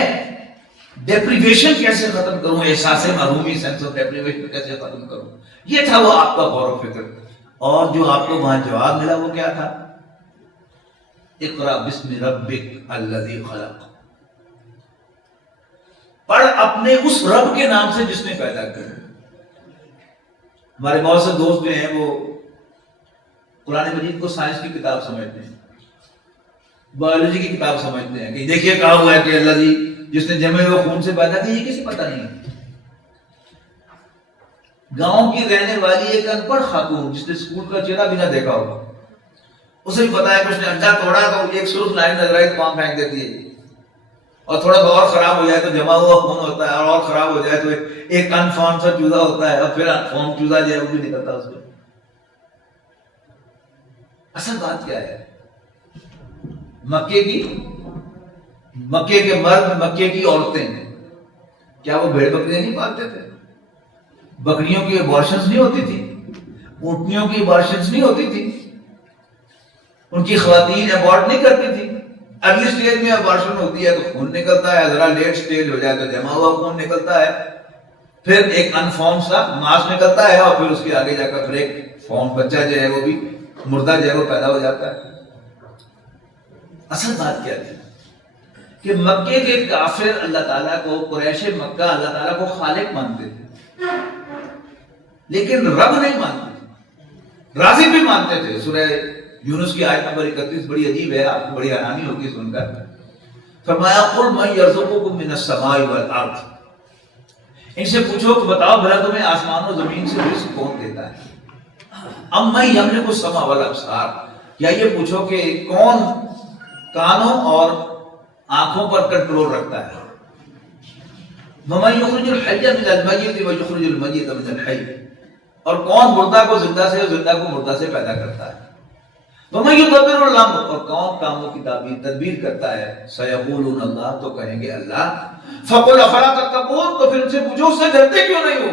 ڈیپریویشن کیسے ختم کروں، احساس محرومی، سینس آف ڈیپریویشن کیسے ختم کروں۔ یہ تھا وہ آپ کا غور و فکر، اور جو آپ کو وہاں جواب ملا وہ کیا تھا؟ اقرأ بسم ربک الذی خلق، پڑھ اپنے اس رب کے نام سے جس نے پیدا کیا۔ ہمارے بہت سے دوست جو ہیں وہ قرآن مجید کو سائنس کی کتاب سمجھتے ہیں، بایولوجی کی کتاب سمجھتے ہیں کہ دیکھیے کہا ہوا ہے کہ اللہ جی جس نے جمے ہوئے خون سے پیدا کیا، یہ کسی پتہ نہیں۔ گاؤں کی رہنے والی ایک ان پڑھ خاتون جس نے اسکول کا چہرہ بھی نہ دیکھا ہوگا، اسے بھی پتا ہے کہ اس نے انڈا توڑا تو ایک سرخ لائن نظر آئی تو وہاں پھینک دیتی ہے، اور تھوڑا سا اور خراب ہو جائے تو جمع ہوا خون ہوتا ہے، اور خراب ہو جائے تو ایک انفارم سا چوزا ہوتا ہے، اور پھر انفارم چوزا جو ہے وہ بھی نکلتا ہے اس میں۔ اصل بات کیا ہے؟ مکے کے مرد، مکے کی عورتیں، کیا وہ بھیڑ بکریاں نہیں پالتے تھے؟ بکریوں کی ابارشنز نہیں ہوتی تھی، اونٹنیوں کی ابارشنز نہیں ہوتی تھی، ان کی خواتین ابارٹ نہیں کرتی تھی۔ ارلی سٹیج میں ابارشن ہوتی ہے تو خون نکلتا ہے، ذرا لیٹ سٹیج ہو جائے تو جمع ہوا خون نکلتا ہے، پھر ایک انفارم سا ماس نکلتا ہے، اور پھر اس کے آگے جا کر پھر ایک فارم بچہ جو ہے وہ بھی مردہ جو ہے وہ پیدا ہو جاتا ہے۔ اصل بات کیا تھی کہ مکے کے کافر اللہ تعالیٰ کو، قریش مکہ اللہ تعالیٰ کو خالق مانتے تھے لیکن رب نہیں مانتے تھے، رازق بھی مانتے تھے۔ سورہ یونس کی آیت نمبر 31 بڑی عجیب ہے، آپ کو بڑی حیرانی ہوگی سن کر۔ فرمایا قل من یرزقکم من السماء والارض، ان سے پوچھو کہ بتاؤ بھلا تمہیں آسمان و زمین سے رزق کون دیتا ہے؟ ام من یملک السمع والابصار، یا یہ پوچھو کہ کون کانوں اور آنکھوں پر کنٹرول رکھتا ہے؟ ومن یخرج الحی من المیت ویخرج المیت من الحی، اور کون مردہ کو زندہ سے اور زندہ کو مردہ سے پیدا کرتا ہے؟ ومن یدبر الامر، اور کون کاموں کی تدبیر کرتا ہے؟ سیقولون اللہ، تو کہیں گے اللہ۔ فقل افلا تتقون، تو پھر ان سے پوچھو اس سے ڈرتے کیوں نہیں ہو؟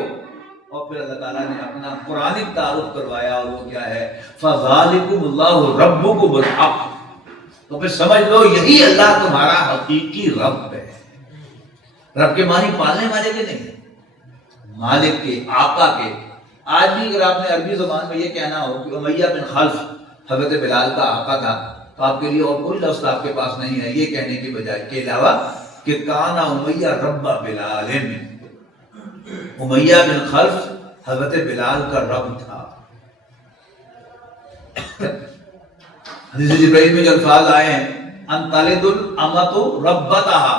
اور پھر اللہ تعالیٰ نے اپنا قرآنک تعارف کروایا، اور وہ کیا ہے؟ فذالکم اللہ ربکم الحق، تو پھر سمجھ لو یہی اللہ تمہارا حقیقی رب ہے۔ رب کے معنی پالنے والے کے نہیں، مالک کے، آقا کے۔ آج بھی اگر آپ نے عربی زبان میں یہ کہنا ہو کہ امیہ بن خلف حضرت بلال کا آقا تھا، تو آپ کے لیے اور کوئی لفظ آپ کے پاس نہیں ہے یہ کہنے کی بجائے کے علاوہ کہ کانا امیہ رب بلال، امیہ بن خلف حضرت بلال کا رب تھا۔ حدیث جبرائیل میں جو الفاظ آئے ہیں انتلد الامۃ ربتہا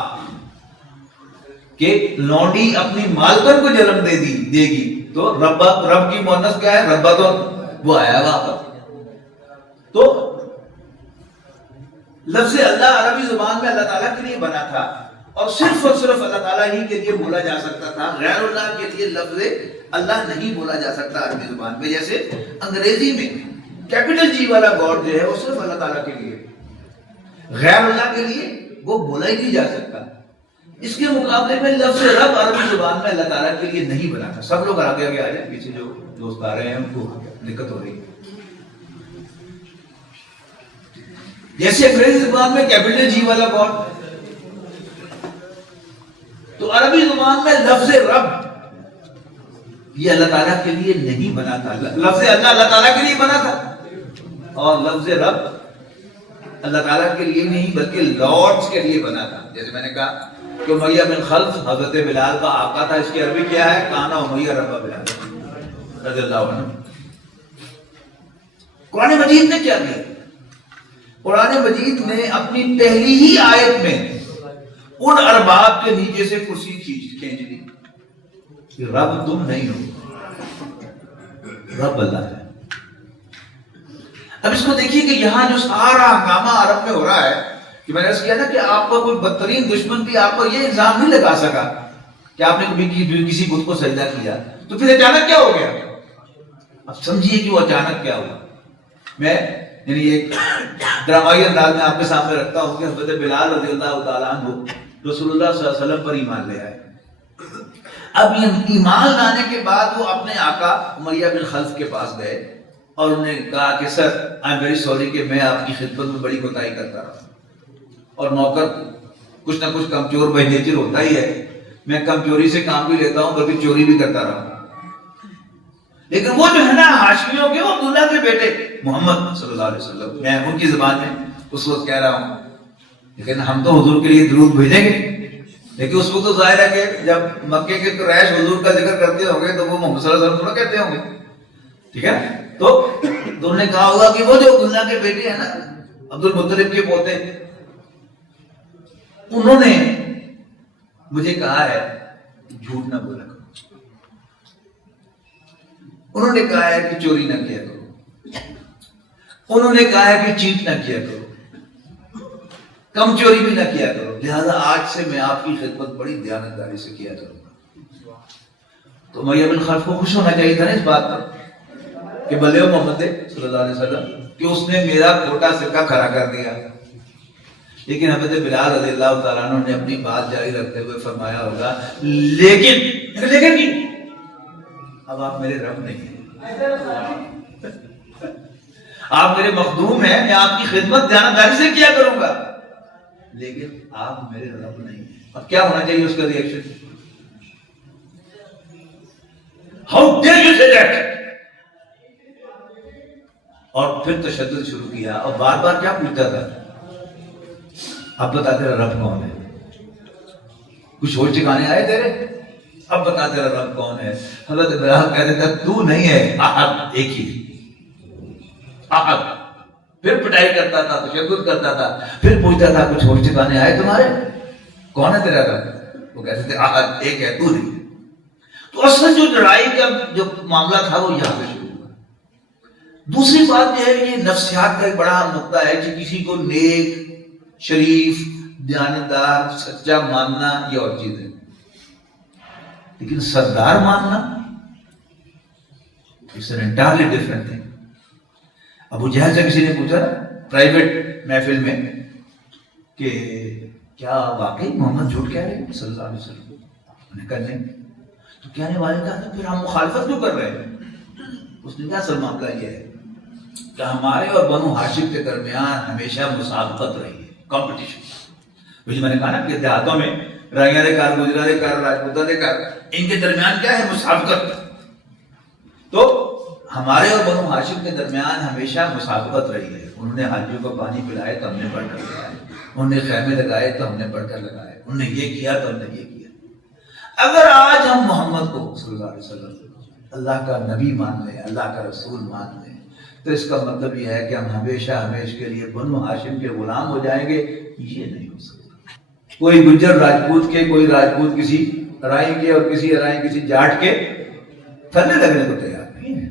کہ لونڈی اپنی مالکن کو جنم دے گی. تو رب کی مؤنث کیا ہے؟ ربتن، وہ آیا وہاں پر. تو لفظ اللہ عربی زبان میں اللہ تعالیٰ کے لیے بنا تھا اور صرف اللہ تعالیٰ ہی کے لیے بولا جا سکتا تھا. غیر اللہ کے لیے لفظ اللہ نہیں بولا جا سکتا عربی زبان میں. جیسے انگریزی میں کیپٹل جی والا گاڈ جو ہے وہ صرف اللہ تعالیٰ کے لیے، غیر اللہ کے لیے وہ بولا ہی نہیں جا سکتا. اس کے مقابلے میں لفظ رب عربی زبان میں اللہ تعالیٰ کے لیے نہیں بنا تھا. سب لوگ آگے آگے آ جائیں، پیچھے جو دوست آ رہے ہیں ان کو دقت ہو رہی ہے. جیسے انگریزی زبان میں کیپٹل جی والا گاڈ، تو عربی زبان میں لفظ رب یہ اللہ تعالیٰ کے لیے نہیں بنا تھا. لفظ اللہ تعالیٰ کے لیے بنا تھا اور لفظ رب اللہ تعالیٰ کے لیے نہیں بلکہ لارڈز کے لیے بنا تھا. جیسے میں نے کہا کہ امیہ بن خلف حضرت بلال کا آقا تھا. اس کی عربی کیا ہے؟ کانا امیہ رب بلال رضی اللہ عنہ. قرآن مجید نے کیا کیا؟ قرآن مجید نے اپنی پہلی ہی آیت میں ان ارباب کے نیچے سے کرسی کھینچ دی کہ رب تم نہیں ہو، رب اللہ ہے. اب اس کو دیکھیے کہ یہاں جو سارا ہنگامہ عرب میں ہو رہا ہے کہ میں نے اس کیا تھا کہ آپ پر کوئی بدترین دشمن بھی آپ پر یہ الزام نہیں لگا سکا کہ آپ نے کبھی کسی بت کو سجدہ کیا. تو پھر اچانک کیا ہو گیا؟ اب سمجھیے کہ وہ اچانک کیا ہوا. میں یعنی ایک ڈرامائی انداز میں آپ کے سامنے رکھتا ہوں کہ حضرت بلال رضی اللہ تعالیٰ عنہ رسول اللہ صلی اللہ علیہ وسلم پر ایمان لے آئے. اب ایمان لانے کے بعد وہ اپنے آقا امیہ بن خلف کے پاس گئے اور انہوں نے کہا کہ سر آئی ایم ویری سوری کہ میں آپ کی خدمت میں بڑی کوتاہی کرتا رہا اور نوکر کچھ نہ کچھ کمزور بائی نیچر ہوتا ہی ہے. میں کمزوری سے کام بھی لیتا ہوں بلکہ چوری بھی کرتا رہا ہوں. لیکن وہ جو ہے نا ہاشمیوں کے، وہ عبداللہ کے بیٹے محمد صلی اللہ علیہ وسلم، میں ان کی زبان میں اس وقت کہہ رہا ہوں. لیکن ہم تو حضور کے لیے درود بھیجیں گے، لیکن اس وقت تو ظاہر ہے کہ جب مکے کے قریش حضور کا ذکر کرتے ہوں گے تو وہ محمد صلی اللہ علیہ وسلم تھوڑا کہتے ہوں گے. ٹھیک ہے، تو انہوں نے کہا ہوگا کہ وہ جو عبداللہ کے بیٹے ہیں نا، عبد المطلب کے پوتے، انہوں نے مجھے کہا ہے کہ جھوٹ نہ بولا کرو. انہوں نے کہا ہے کہ چوری نہ کیا کرو. انہوں نے کہا ہے کہ چیٹ نہ کیا کرو، کم چوری بھی نہ کیا کرو. لہذا آج سے میں آپ کی خدمت بڑی دیانتداری سے کیا کروں گا. تو امیہ بن خلف کو خوش ہونا چاہیے تھا نا اس بات پر کہ بلے محمد صلی اللہ علیہ وسلم کہ اس نے میرا کھوٹا سکہ کھڑا کر دیا. لیکن حضرت بلال رضی اللہ تعالیٰ عنہ نے اپنی بات جاری رکھتے ہوئے فرمایا ہوگا لیکن اب آپ میرے رب نہیں ہیں، آپ میرے مخدوم ہیں، میں آپ کی خدمت دیانتداری سے کیا کروں گا، لیکن آپ میرے رب نہیں ہیں. اب کیا ہونا چاہیے اس کا ریئیکشن؟ ہاؤ ڈیئر یو سے دیٹ. اور پھر تشدد شروع کیا اور بار بار کیا پوچھتا تھا؟ اب بتا تیرا رب کون ہے؟ کچھ اور ٹھکانے آئے تیرے؟ اب بتا تیرا رب کون ہے؟ حضرت بلال کہتے تھا تو نہیں ہے، احد ایک ہی احد. پھر پٹائی کرتا تھا، تشدد کرتا تھا، پھر پوچھتا تھا کچھ اور ٹھکانے آئے تمہارے؟ کون ہے تیرا رب؟ وہ کہتے تھے احد ایک ہے، تو نہیں. تو اصل جو لڑائی کا جو معاملہ تھا وہ یہاں پہ شروع ہوا. دوسری بات یہ ہے کہ یہ نفسیات کا ایک بڑا نقطہ ہے کہ کسی کو نیک، شریف، دیانتدار، سچا ماننا یہ اور چیز ہے، لیکن سردار ماننا it's an entirely different thing. ابو جہل سے کسی نے پوچھا پرائیویٹ محفل میں کہ کیا واقعی محمد جھوٹ کہہ رہے ہیں صلی اللہ علیہ وسلم؟ انہوں نے کہا نہیں. تو کہنے والے کہا کہ پھر ہم مخالفت کیوں کر رہے ہیں؟ اس نے کہا اصل معاملہ یہ ہے کہ ہمارے اور بنو ہاشم کے درمیان ہمیشہ مسابقت رہی ہے، کمپٹیشن. مجھے میں نے کہا نا کہ دیہاتوں میں رائیاں دے کار، گجرا دے کار، راجپوتا دے کار، ان کے درمیان کیا ہے؟ مسابقت. تو ہمارے اور بنو ہاشم کے درمیان ہمیشہ مسابقت رہی ہے. انہوں نے حاجیوں کو پانی پلائے تو ہم نے بڑھ کر لگائے، انہوں نے خیمے لگائے تو ہم نے بڑھ کر لگائے، انہوں نے یہ کیا تو ہم نے یہ کیا. اگر آج ہم محمد کو صلی اللہ علیہ وسلم اللہ کا نبی مان لیں، اللہ کا رسول مان لیں، تو اس کا مطلب یہ ہے کہ ہم ہمیشہ ہمیشہ کے لیے بنو ہاشم کے غلام ہو جائیں گے، یہ نہیں ہو سکتا۔ کوئی گجر راجپوت کے، کوئی راجپوت کسی ارائی کے، اور کسی ارائی کسی جاٹ کے تھلے لگنے کو تیار نہیں ہے۔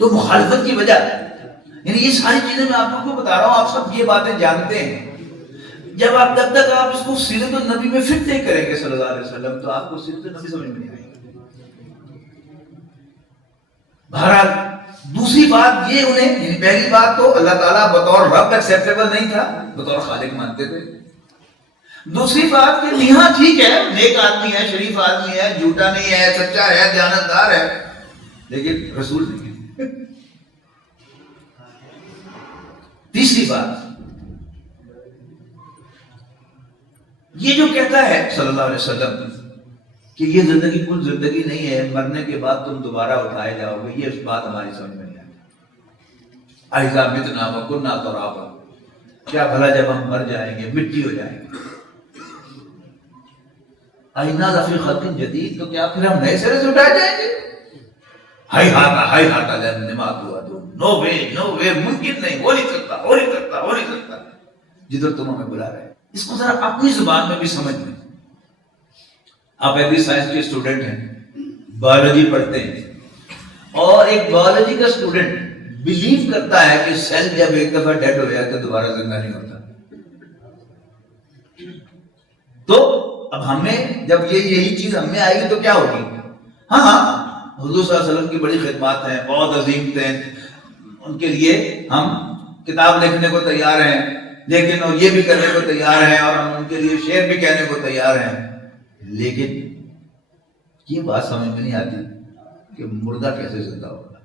تو مخالفت کی وجہ، یعنی یہ ساری چیزیں میں آپ لوگوں کو بتا رہا ہوں، آپ سب یہ باتیں جانتے ہیں۔ جب تک آپ اس کو سیرت النبی میں فٹ نہیں کریں گے صلی اللہ علیہ وسلم، تو آپ کو سیرت النبی سمجھ میں نہیں آئے گی۔ بہرحال دوسری بات یہ انہیں، یعنی پہلی بات تو اللہ تعالیٰ بطور رب ایکسیپٹیبل نہیں تھا، بطور خالق مانتے تھے۔ دوسری بات کہ میاں ٹھیک ہے، نیک آدمی ہے، شریف آدمی ہے، جھوٹا نہیں ہے، سچا ہے، دیانتدار ہے، لیکن رسول نہیں ہے۔ تیسری بات یہ جو کہتا ہے صلی اللہ علیہ وسلم کہ یہ زندگی کل زندگی نہیں ہے، مرنے کے بعد تم دوبارہ اٹھائے جاؤ گے، یہ اس بات ہماری سمجھ میں نہیں آتی۔ اذا متنا وکنا ترابا، کیا بھلا جب ہم مر جائیں گے، مٹی ہو جائیں گے، اینا لفی خلق جدید، تو کیا پھر ہم نئے سرے سے اٹھائے جائیں گے؟ ہائی ہاتا لنمات ہوا تو نو وے ممکن نہیں، ہو نہیں سکتا جدھر تم ہمیں بلا رہے ہیں۔ اس کو ذرا اپنی زبان میں بھی سمجھ لیں۔ آپ ایگری سائنس کے اسٹوڈنٹ ہیں، بایولوجی پڑھتے ہیں، اور ایک بایولوجی کا اسٹوڈنٹ بلیو کرتا ہے کہ سیل جب ایک دفعہ ڈیڈ ہو جائے تو دوبارہ زندہ نہیں ہوتا۔ تو اب ہمیں جب یہی چیز ہم میں آئے گی تو کیا ہوگی؟ ہاں حضور صلی اللہ علیہ وسلم کی بڑی خدمات ہیں، بہت عظیم تھے، ان کے لیے ہم کتاب لکھنے کو تیار ہیں، لیکن یہ بھی کرنے کو تیار ہیں، اور ہم ان کے لیے شعر بھی کہنے کو تیار ہیں، لیکن یہ بات سمجھ میں نہیں آتی کہ مردہ کیسے زندہ ہوگا۔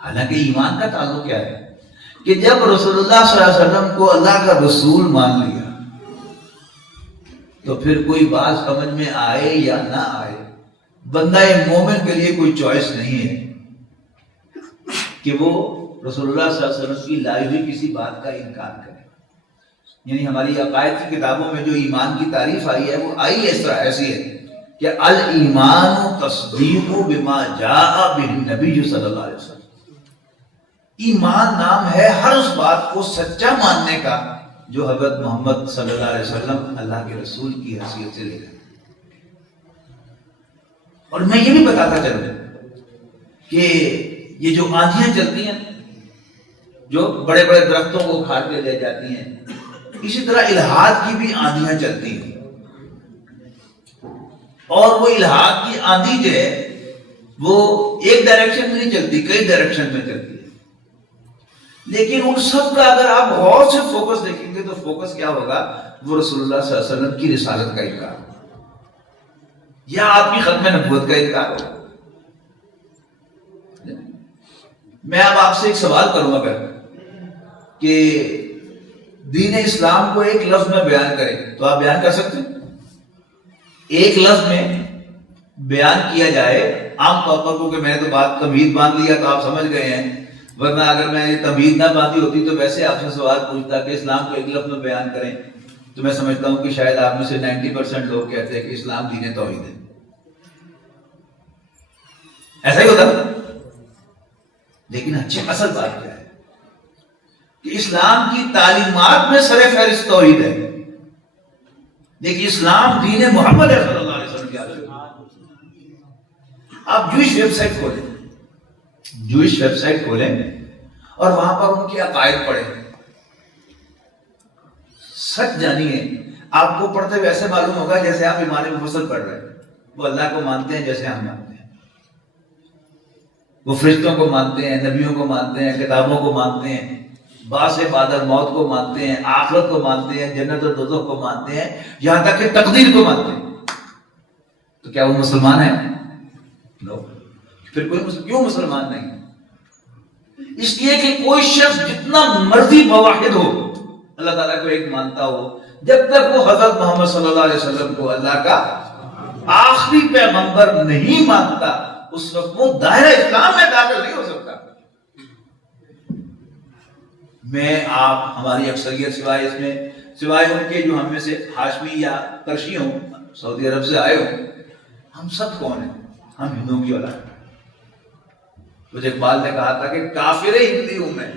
حالانکہ ایمان کا تعلق کیا ہے کہ جب رسول اللہ صلی اللہ علیہ وسلم کو اللہ کا رسول مان لیا تو پھر کوئی بات سمجھ میں آئے یا نہ آئے، بندہ مومن کے لیے کوئی چوائس نہیں ہے کہ وہ رسول اللہ صلی اللہ علیہ وسلم کی لائی ہوئی کسی بات کا انکار کرے۔ یعنی ہماری عقائد کی کتابوں میں جو ایمان کی تعریف آئی ہے وہ آئی اس طرح ایسی ہے کہ الایمان تصدیق بما جاء به النبی صلی اللہ علیہ وسلم۔ ایمان نام ہے ہر اس بات کو سچا ماننے کا جو حضرت محمد صلی اللہ علیہ وسلم اللہ کے رسول کی حیثیت سے لے گئے۔ اور میں یہ بھی بتاتا چلوں کہ یہ جو آندھیاں چلتی ہیں جو بڑے بڑے درختوں کو کھاڑ کے لے جاتی ہیں، اسی طرح الہاد کی بھی آندھیاں چلتی ہیں، اور وہ الہاد کی آندھی جو ہے وہ ایک ڈائریکشن میں نہیں چلتی، کئی ڈائریکشن میں چلتی ہے، لیکن ان سب کا اگر آپ غور سے فوکس دیکھیں گے تو فوکس کیا ہوگا؟ وہ رسول اللہ صلی اللہ علیہ وسلم کی رسالت کا انکار یا آپ کی ختم نبوت کا انکار ہوگا۔ میں اب آپ سے ایک سوال کروں گا کہ دین اسلام کو ایک لفظ میں بیان کریں تو آپ بیان کر سکتے ہیں؟ ایک لفظ میں بیان کیا جائے، عام طور پر کو کہ میں نے تو بات تمہید باندھ لیا تو آپ سمجھ گئے ہیں، ورنہ اگر میں یہ تمہید نہ باندھی ہوتی تو ویسے آپ سے سوال پوچھتا کہ اسلام کو ایک لفظ میں بیان کریں تو میں سمجھتا ہوں کہ شاید آپ میں سے 90% لوگ کہتے ہیں کہ اسلام دین توحید ہے۔ ایسا ہی ہوتا، لیکن اصل بات کیا ہے کہ اسلام کی تعلیمات میں سر فہرست توحید ہے، لیکن اسلام دین محمد ہے صلی اللہ علیہ وسلم کی عادت۔ آپ جوئش ویب سائٹ کھولیں اور وہاں پر ان کے عقائد پڑھیں، سچ جانیے آپ کو پڑھتے ہوئے ایسے معلوم ہوگا جیسے آپ ایمان مفصل پڑھ رہے ہیں۔ وہ اللہ کو مانتے ہیں جیسے ہم مانتے ہیں، وہ فرشتوں کو مانتے ہیں، نبیوں کو مانتے ہیں، کتابوں کو مانتے ہیں، بعث بعد الموت کو مانتے ہیں، آخرت کو مانتے ہیں، جنت و دوزخ کو مانتے ہیں، یہاں تک کہ تقدیر کو مانتے ہیں۔ تو کیا وہ مسلمان ہیں؟ نو۔ پھر کیوں مسلمان نہیں؟ اس لیے کہ کوئی شخص جتنا مرضی موحد ہو، اللہ تعالیٰ کو ایک مانتا ہو، جب تک وہ حضرت محمد صلی اللہ علیہ وسلم کو اللہ کا آخری پیغمبر نہیں مانتا، اس وقت وہ دائرہ اسلام میں داخل نہیں ہو سکتا۔ میں آپ ہماری اکثریت سوائے ان کے جو ہم میں سے ہاشمی یا ترشی ہوں، سعودی عرب سے آئے ہوں، ہم سب کون ہیں؟ ہم ہندوؤں کی اولاد۔ مجھے اقبال نے کہا تھا کہ کافر ہندی ہوں میں،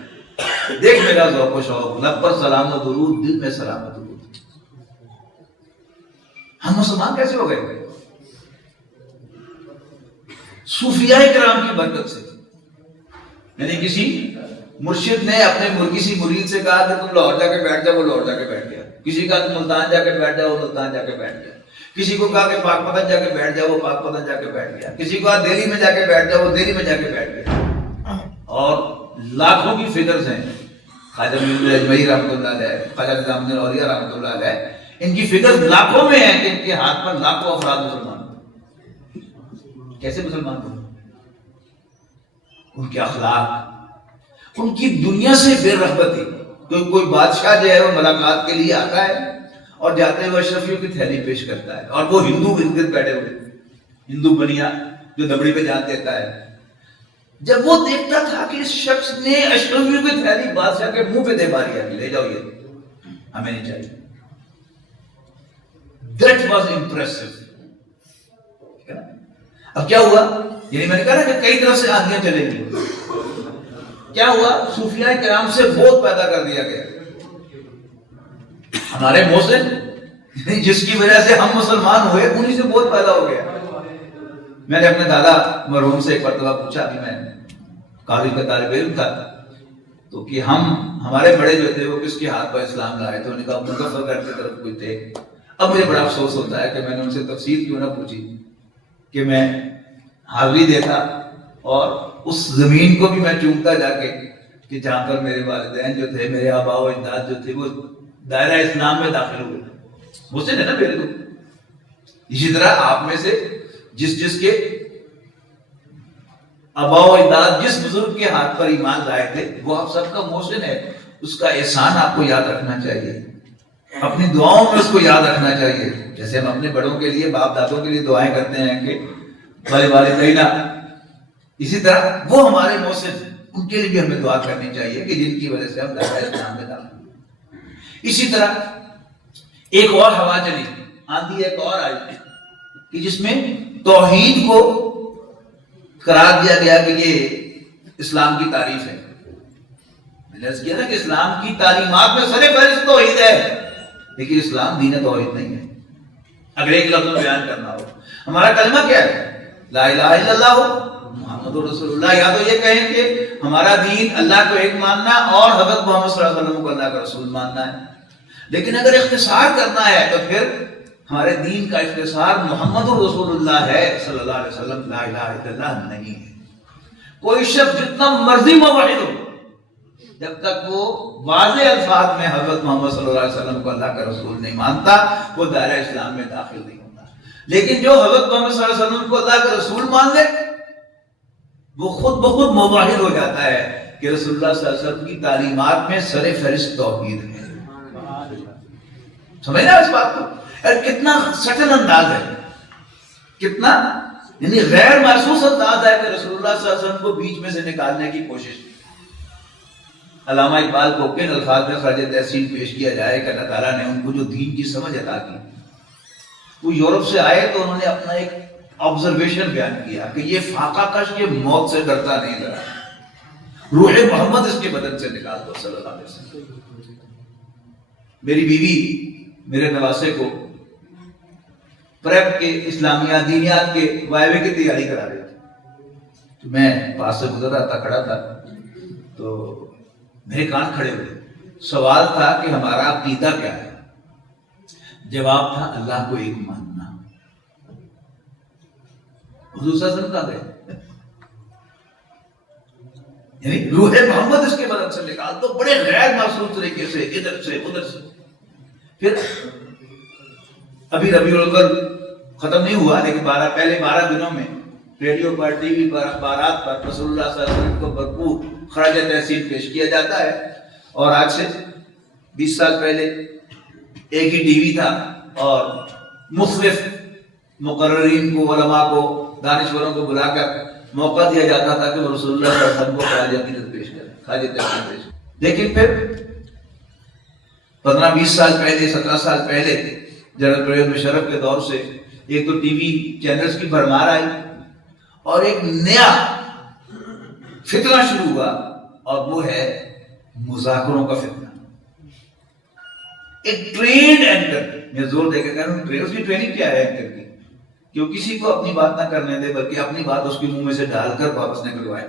دیکھ میرا ذوق و شوق، لب پر سلام و درود، دل میں سلام و درود۔ ہم مسلمان کیسے ہو گئے؟ صوفیاء کرام کی برکت سے۔ یعنی کسی مرشد نے اپنے کسی مرید سے کہا کہ تم لاہور جا کے بیٹھ جاؤ، وہ لاہور جا کے بیٹھ گیا۔ کسی کا ملتان جا کے بیٹھ جاؤ، وہ ملتان جا کے بیٹھ گیا۔ کسی کو کہا کہ پاک پتن جا کے بیٹھ جاؤ، وہ پاک پتن جا کے بیٹھ گیا۔ کسی کو کہا دہلی میں جا کے بیٹھ جاؤ، وہ دہلی میں جا کے بیٹھ گیا۔ اور لاکھوں کی فگرز ہیں، خواجہ معین اجمعی رحمۃ اللہ علیہ، خواجہ نظام الدین اولیاء رحمۃ اللہ علیہ، ان کی فگرز لاکھوں میں ہیں کہ ان کے ہاتھ پر لاکھوں افراد مسلمان ہیں۔ کیسے مسلمان ہوئے؟ ان کے اخلاق، ان کی دنیا سے بے رغبتی۔ کوئی بادشاہ جو ہے وہ ملاقات کے لیے آتا ہے اور جاتے ہوئے اشرفیوں کی تھیلی پیش کرتا ہے، اور وہ ہندو ارد بیٹھے ہوئے، ہندو بنیا جو دبڑی پہ جان دیتا ہے۔ جب وہ دیکھتا تھا کہ اس شخص نے اشرفیوں کی تھیلی بادشاہ کے منہ پہ دے ماری ہے، لے جاؤ یہ ہمیں نہیں چاہیے۔ That was impressive۔ اب کیا ہوا؟ یعنی میں نے کہا نا کہ کئی طرف سے آندیاں چلیں گی۔ کیا ہوا؟ صوفیاء کرام سے بہت پیدا کر دیا گیا۔ ہمارے محسن جس کی وجہ سے ہم مسلمان ہوئے، انہی سے بہت پیدا ہو گیا۔ میں نے اپنے دادا مرحوم سے ایک مرتبہ پوچھا کہ میں قاضی کا طالب علم تھا تو کہ ہمارے بڑے جو تھے وہ کس کے ہاتھ پر اسلام لائے تھے؟ انہوں نے کہا مظفر کی طرف کوئی تھے۔ اب مجھے بڑا افسوس ہوتا ہے کہ میں نے ان سے تفصیل کیوں نہ پوچھی، کہ میں حاضری دیتا اور اس زمین کو بھی میں چومتا جا کے کہ جہاں پر میرے والدین جو تھے، میرے آباء و اجداد جو تھے، وہ دائرہ اسلام میں داخل ہوئے۔ مسلم ہے نا میرے تو۔ اسی طرح آپ میں سے جس کے آباء و اجداد جس بزرگ کے ہاتھ پر ایمان لائے تھے، وہ آپ سب کا محسن ہے۔ اس کا احسان آپ کو یاد رکھنا چاہیے، اپنی دعاؤں میں اس کو یاد رکھنا چاہیے۔ جیسے ہم اپنے بڑوں کے لیے، باپ دادوں کے لیے دعائیں کرتے ہیں کہ بھلے والدینا، اسی طرح وہ ہمارے محسن، ان کے لیے بھی ہمیں دعا کرنی چاہیے کہ جن کی وجہ سے ہم دائرہ اسلام میں داخل ہوئے۔ اسی طرح ایک اور ہوا چلی، آندھی ایک اور آئی کہ جس میں توحید کو قرار دیا گیا کہ یہ اسلام کی تعریف ہے۔ میں نے عرض کیا نا کہ اسلام کی تعلیمات میں سر فہرست توحید ہے، لیکن اسلام دین توحید نہیں ہے۔ اگر ایک لفظ میں بیان کرنا ہو، ہمارا کلمہ کیا ہے؟ لا الہ الا اللہ محمد رسول اللہ۔ یا تو یہ کہیں کہ ہمارا دین اللہ کو ایک ماننا اور حضرت محمد صلی اللہ علیہ وسلم کو اللہ کا رسول ماننا ہے۔ لیکن اگر اختصار کرنا ہے تو پھر ہمارے دین کا اختصار محمد رسول اللہ ہے صلی اللہ علیہ وسلم، لا الہ الا اللہ نہیں ہے۔ کوئی شخص جتنا مرضی موحد ہو، جب تک وہ واضح الفاظ میں حضرت محمد صلی اللہ علیہ وسلم کو اللہ کا رسول نہیں مانتا، وہ دائرہ اسلام میں داخل نہیں ہوتا۔ لیکن جو حضرت محمد صلی اللہ علیہ وسلم کو اللہ کا رسول مان لے، وہ خود بخود موحد ہو جاتا ہے کہ رسول اللہ صلی اللہ علیہ وسلم کی تعلیمات میں سر فہرست توحید ہے۔ سمجھنا اس بات کو؟ کتنا سٹل انداز ہے، کتنا یعنی غیر محسوس انداز ہے کہ رسول اللہ صلی اللہ علیہ وسلم کو بیچ میں سے نکالنے کی کوشش۔ علامہ اقبال کو کن الفاظ میں خراج تحسین پیش کیا جائے کہ اللہ تعالیٰ نے ان کو جو دین کی سمجھ عطا کی۔ وہ یورپ سے آئے تو انہوں نے اپنا ایک آبزرویشن بیان کیا کہ یہ فاقہ کش کے موت سے ڈرتا نہیں ذرا، روح محمد اس کے بدن سے نکال دو صلی اللہ علیہ وسلم۔ میری بیوی میرے نواسے کو پریپ کے اسلامیہ دینیات کے وائوے کی تیاری کرا رہی تھی، تو میں پاس سے گزر رہا تھا، کھڑا تھا، تو میرے کان کھڑے ہوئے۔ سوال تھا کہ ہمارا عقیدہ کیا ہے؟ جواب تھا اللہ کو ایک ماننا۔ حضور صلی اللہ علیہ وسلم کہاں گئے؟ یعنی روح محمد اس کے بدن سے نکال دو، بڑے غیر محسوس طریقے سے، ادھر سے ادھر سے۔ پھر ابھی ربیع الاول ختم نہیں ہوا، لیکن پہلے 12 دنوں میں ریڈیو پر، ٹی وی پر، اخبارات پر رسول اللہ صلی اللہ علیہ وسلم کو بھرپور خراج تحسین پیش کیا جاتا ہے۔ اور آج سے 20 سال پہلے ایک ہی ٹی وی تھا اور مختلف مقررین کو، علماء کو، دانشوروں کو بلا کر موقع دیا جاتا تھا کہ وہ رسول اللہ صلی اللہ علیہ وسلم کو خراج عقیدت پیش کریں، خراج تحسین پیش کریں۔ لیکن پھر 15-20 سال پہلے، 17 سال پہلے جنرل پرویز مشرف کے دور سے ایک تو ٹی وی چینلز کی بھرمار آئی، اور ایک نیا فتنہ شروع ہوا، اور وہ ہے مذاکروں کا فتنہ۔ ایک ٹرینڈ اینکر، میں زور دے کے کہہ رہا ہوں، اس کی ٹریننگ کیا ہے اینکر کی؟ کہ وہ کسی کو اپنی بات نہ کرنے دے، بلکہ اپنی بات اس کے منہ میں سے ڈال کر واپس نکلوائے۔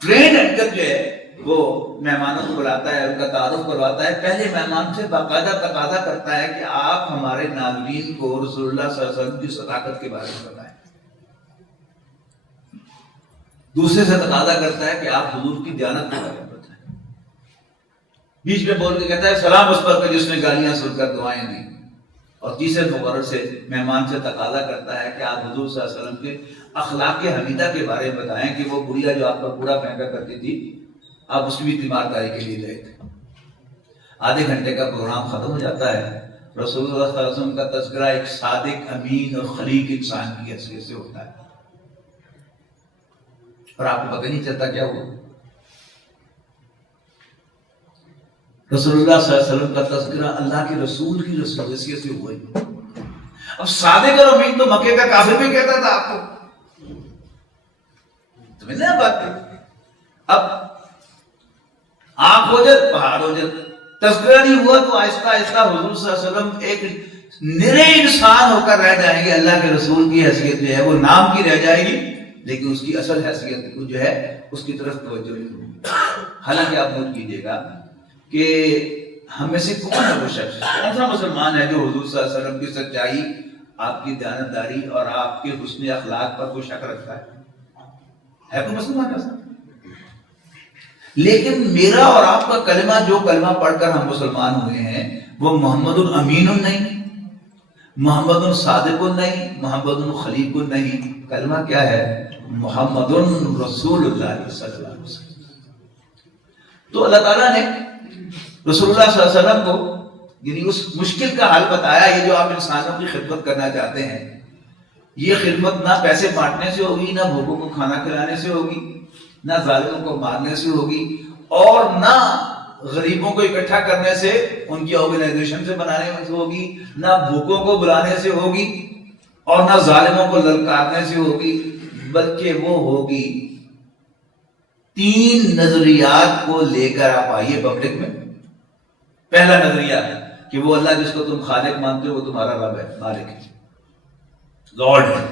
ٹرینڈ اینکر جو ہے وہ مہمانوں کو بلاتا ہے، ان کا تعارف کرواتا ہے، پہلے مہمان سے باقاعدہ تقاضا کرتا ہے کہ آپ ہمارے ناظرین کو رسول اللہ صلی اللہ علیہ وسلم کی صداقت کے بارے میں بتائیں۔ دوسرے سے تقاضا کرتا ہے کہ آپ حضور کی دیانت کے بارے میں بتائیں۔ بیچ میں بول کے کہتا ہے سلام اس پر جس نے گالیاں سن کر دعائیں دی۔ اور تیسرے مقرر سے مہمان سے تقاضا کرتا ہے کہ آپ حضور صلی اللہ علیہ وسلم کے اخلاق حمیدہ کے بارے میں بتائیں کہ وہ بڑھیا جو آپ پر کوڑا پھینکا کرتی تھی، آپ اس کی بھی تیمارداری کے لیے گئے تھے۔ آدھے گھنٹے کا پروگرام ختم ہو جاتا ہے، رسول اللہ صلی اللہ علیہ وسلم کا تذکرہ ایک صادق، امین اور خلیق انسان کی حیثیت سے ہوتا ہے، اور آپ کو پتہ نہیں چلتا کیا ہوا۔ رسول اللہ صلی اللہ علیہ وسلم کا تذکرہ اللہ کے رسول کی حیثیت سے ہوا ہی۔ اب صادق اور امین تو مکے کا کافر بھی کہتا تھا آپ کو، سمجھ لیں بات کی؟ اب آنکھ ہو جائے پہاڑ ہو جائے، تذکرہ نہیں ہوا تو آہستہ آہستہ حضور صلی اللہ علیہ وسلم ایک نرے انسان ہو کر رہ جائیں گے۔ اللہ کے رسول کی حیثیت جو ہے وہ نام کی رہ جائے گی، لیکن اس کی اصل حیثیت جو ہے اس کی طرف توجہ نہیں ہوگی۔ حالانکہ آپ نوٹ کیجئے گا کہ ہم میں سے کون ہے وہ شخص، کون سا مسلمان ہے جو حضور صلی اللہ علیہ وسلم کی سچائی، آپ کی دیانتداری اور آپ کے حسن اخلاق پر کوئی شک رکھتا ہے کوئی مسلمان ایسا؟ لیکن میرا اور آپ کا کلمہ، جو کلمہ پڑھ کر ہم مسلمان ہوئے ہیں، وہ محمد الامین نہیں، محمد الصادق نہیں، محمد الخلیق نہیں، کلمہ کیا ہے؟ محمد رسول اللہ صلی اللہ علیہ وسلم۔ تو اللہ تعالیٰ نے رسول اللہ صلی اللہ علیہ وسلم کو یعنی اس مشکل کا حل بتایا۔ یہ جو آپ انسانوں کی خدمت کرنا چاہتے ہیں، یہ خدمت نہ پیسے بانٹنے سے ہوگی، نہ بھوکوں کو کھانا کھلانے سے ہوگی، نہ ظالموں کو مارنے سے ہوگی، اور نہ غریبوں کو اکٹھا کرنے سے، ان کی آرگنائزیشن سے بنانے سے ہوگی، نہ بھوکوں کو بلانے سے ہوگی، اور نہ ظالموں کو للکارنے سے ہوگی، بلکہ وہ ہوگی تین نظریات کو لے کر آپ آئیے پبلک میں۔ پہلا نظریہ ہے کہ وہ اللہ جس کو تم خالق مانتے ہو وہ تمہارا رب ہے، مالک ہے، لارڈ ہے۔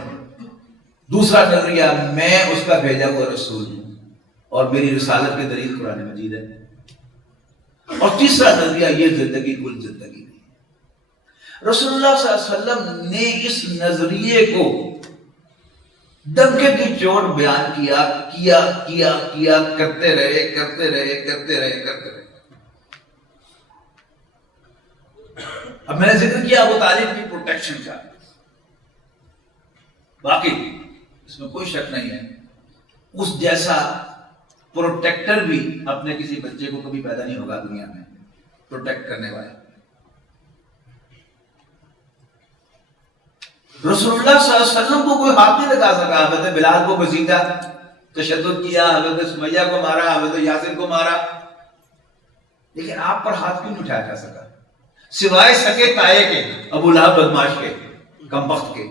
دوسرا نظریہ، میں اس کا بھیجا ہوا رسول ہوں اور میری رسالت کے دلیل قرآن مجید ہے۔ اور تیسرا نظریہ، یہ زندگی کل زندگی نہیں۔ رسول اللہ صلی اللہ علیہ وسلم نے اس نظریے کو دمکے کی چوٹ بیان کیا کرتے رہے۔ اب میں نے ذکر کیا ابو طالب کی پروٹیکشن کا، باقی اس میں کوئی شک نہیں ہے، اس جیسا پروٹیکٹر بھی اپنے کسی بچے کو کبھی پیدا نہیں ہوگا دنیا میں، پروٹیکٹ کرنے والا۔ رسول اللہ صلی اللہ علیہ وسلم کو کوئی ہاتھ نہیں لگا سکا۔ حضرت بلال کو گھسیٹا، تشدد کیا، حضرت سمیہ کو مارا، حضرت یاسر کو مارا، لیکن آپ پر ہاتھ کیوں نہیں اٹھایا جا سکا؟ سوائے سکے تائے کے، ابو لہب بدماش کے، کمبخت کے،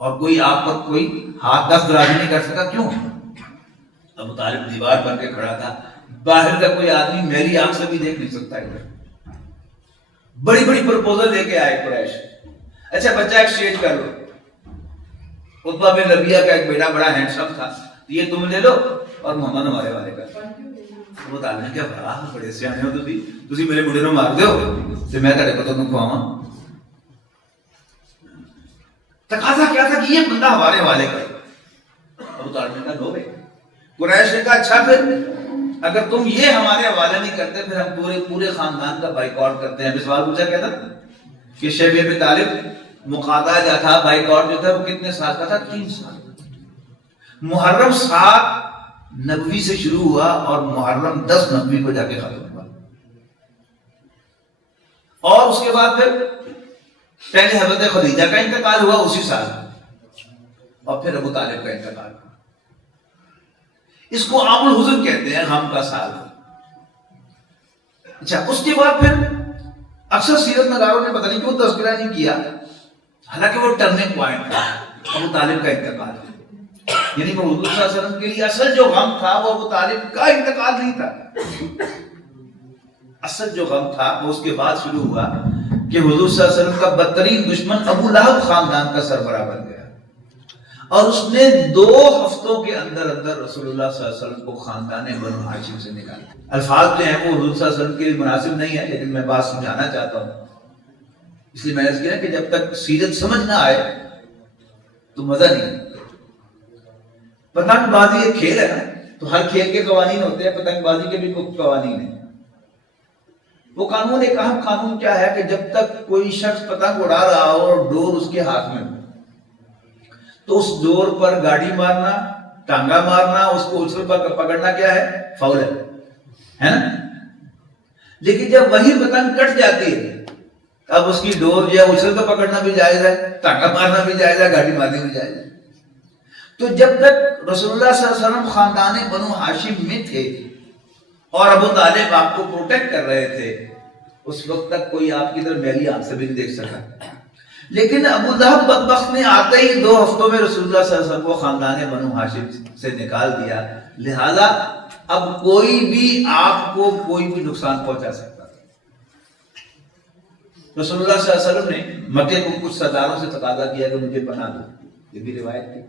اور کوئی آپ پر کوئی ہاتھ دست دراز نہیں کر سکا۔ کیوں؟ ابو طالب دیوار بن کے کھڑا تھا، باہر کا کوئی آدمی میری آنکھ سے بھی دیکھ نہیں سکتا ہے۔ بڑی بڑی پرپوزل لے کے آئے قریش، اچھا بچہ ایکسچینج کر لو، عتبہ بن ربیعہ کا ایک بیٹا بڑا ہینڈسم تھا، یہ تم لے لو اور محمد ہمارے والے کا۔ وہ طالب نے کیا بڑا بڑے سیانے ہو تسی میرے بڑے نو مار دیو تے میں تہاڈے کو تم کھواواں۔ تقاضا کیا تھا کہ یہ بندہ ہمارے والے کا۔ ابو طالب نے کہا دو بھائی۔ قریش نے کہا اچھا پھر اگر تم یہ ہمارے حوالے نہیں کرتے پھر ہم پورے خاندان کا بائیکاٹ کرتے ہیں۔ سوال پوچھا کیا تھا کہ شیب ابی طالب مقاطعہ جو تھا، بائیکاٹ جو تھا، وہ کتنے سال کا تھا؟ 3 سال کا۔ محرم 7 نبوی سے شروع ہوا اور محرم 10 نبوی کو جا کے ختم ہوا، اور اس کے بعد پھر پہلے حضرت خدیجہ کا انتقال ہوا اسی سال، اور پھر ابو طالب کا انتقال ہوا۔ اس کو عام الحزن کہتے ہیں، غم کا سال۔ اچھا اس کے بعد پھر اکثر سیرت نگاروں نے پتہ نہیں کیوں تذکرہ نہیں کیا، حالانکہ وہ ٹرننگ پوائنٹ تھا ابو طالب کا انتقال۔ یعنی وہ حضور صلی اللہ علیہ وسلم کے لیے اصل جو غم تھا وہ ابو طالب کا انتقال نہیں تھا. اصل جو غم تھا وہ اس کے بعد شروع ہوا کہ حضور صلی اللہ علیہ وسلم کا بدترین دشمن ابو لہب خاندان کا سربراہ بن گیا اور اس نے 2 ہفتوں کے اندر رسول اللہ صلی اللہ علیہ وسلم کو خاندان بنو ہاشم سے نکالا. الفاظ جو ہیں وہ حضور صلی اللہ علیہ وسلم کے لیے مناسب نہیں ہے، لیکن میں بات سمجھانا چاہتا ہوں. اس لیے میں نے کہا کہ جب تک سیرت سمجھ نہ آئے تو مزہ نہیں. پتنگ بازی ایک کھیل ہے نا، تو ہر کھیل کے قوانین ہوتے ہیں، پتنگ بازی کے بھی کچھ قوانین ہیں. وہ قانون ایک اہم قانون کیا ہے کہ جب تک کوئی شخص پتنگ اڑا رہا ہو اور ڈور اس کے ہاتھ میں ہو تو اس ڈور پر گاڑی مارنا، ٹانگا مارنا، اس کو اچھل پکڑنا کیا ہے؟ فاؤل ہے نا. لیکن جب وہی پتنگ کٹ جاتی ہے اب اس کی ڈور جو ہے اچھل کر پکڑنا بھی جائز ہے، ٹانگا مارنا بھی جائز ہے، گاڑی مارنی بھی جائز ہے. تو جب تک رسول اللہ صلی اللہ علیہ وسلم خاندان بنو ہاشم میں تھے اور ابو طالب آپ کو پروٹیکٹ کر رہے تھے، اس وقت تک کوئی آپ کی طرف میلی آنکھ سے بھی نہیں دیکھ سکا. لیکن ابو لہب بدبخت نے آتے ہی 2 ہفتوں میں رسول اللہ صلی اللہ علیہ وسلم کو خاندان بنو ہاشم سے نکال دیا. لہذا اب کوئی بھی آپ کو کوئی بھی نقصان پہنچا سکتا تھا. رسول اللہ صلی اللہ علیہ وسلم نے مکے کو کچھ سرداروں سے تقاضا کیا کہ مجھے پناہ دو، یہ بھی روایت تھی.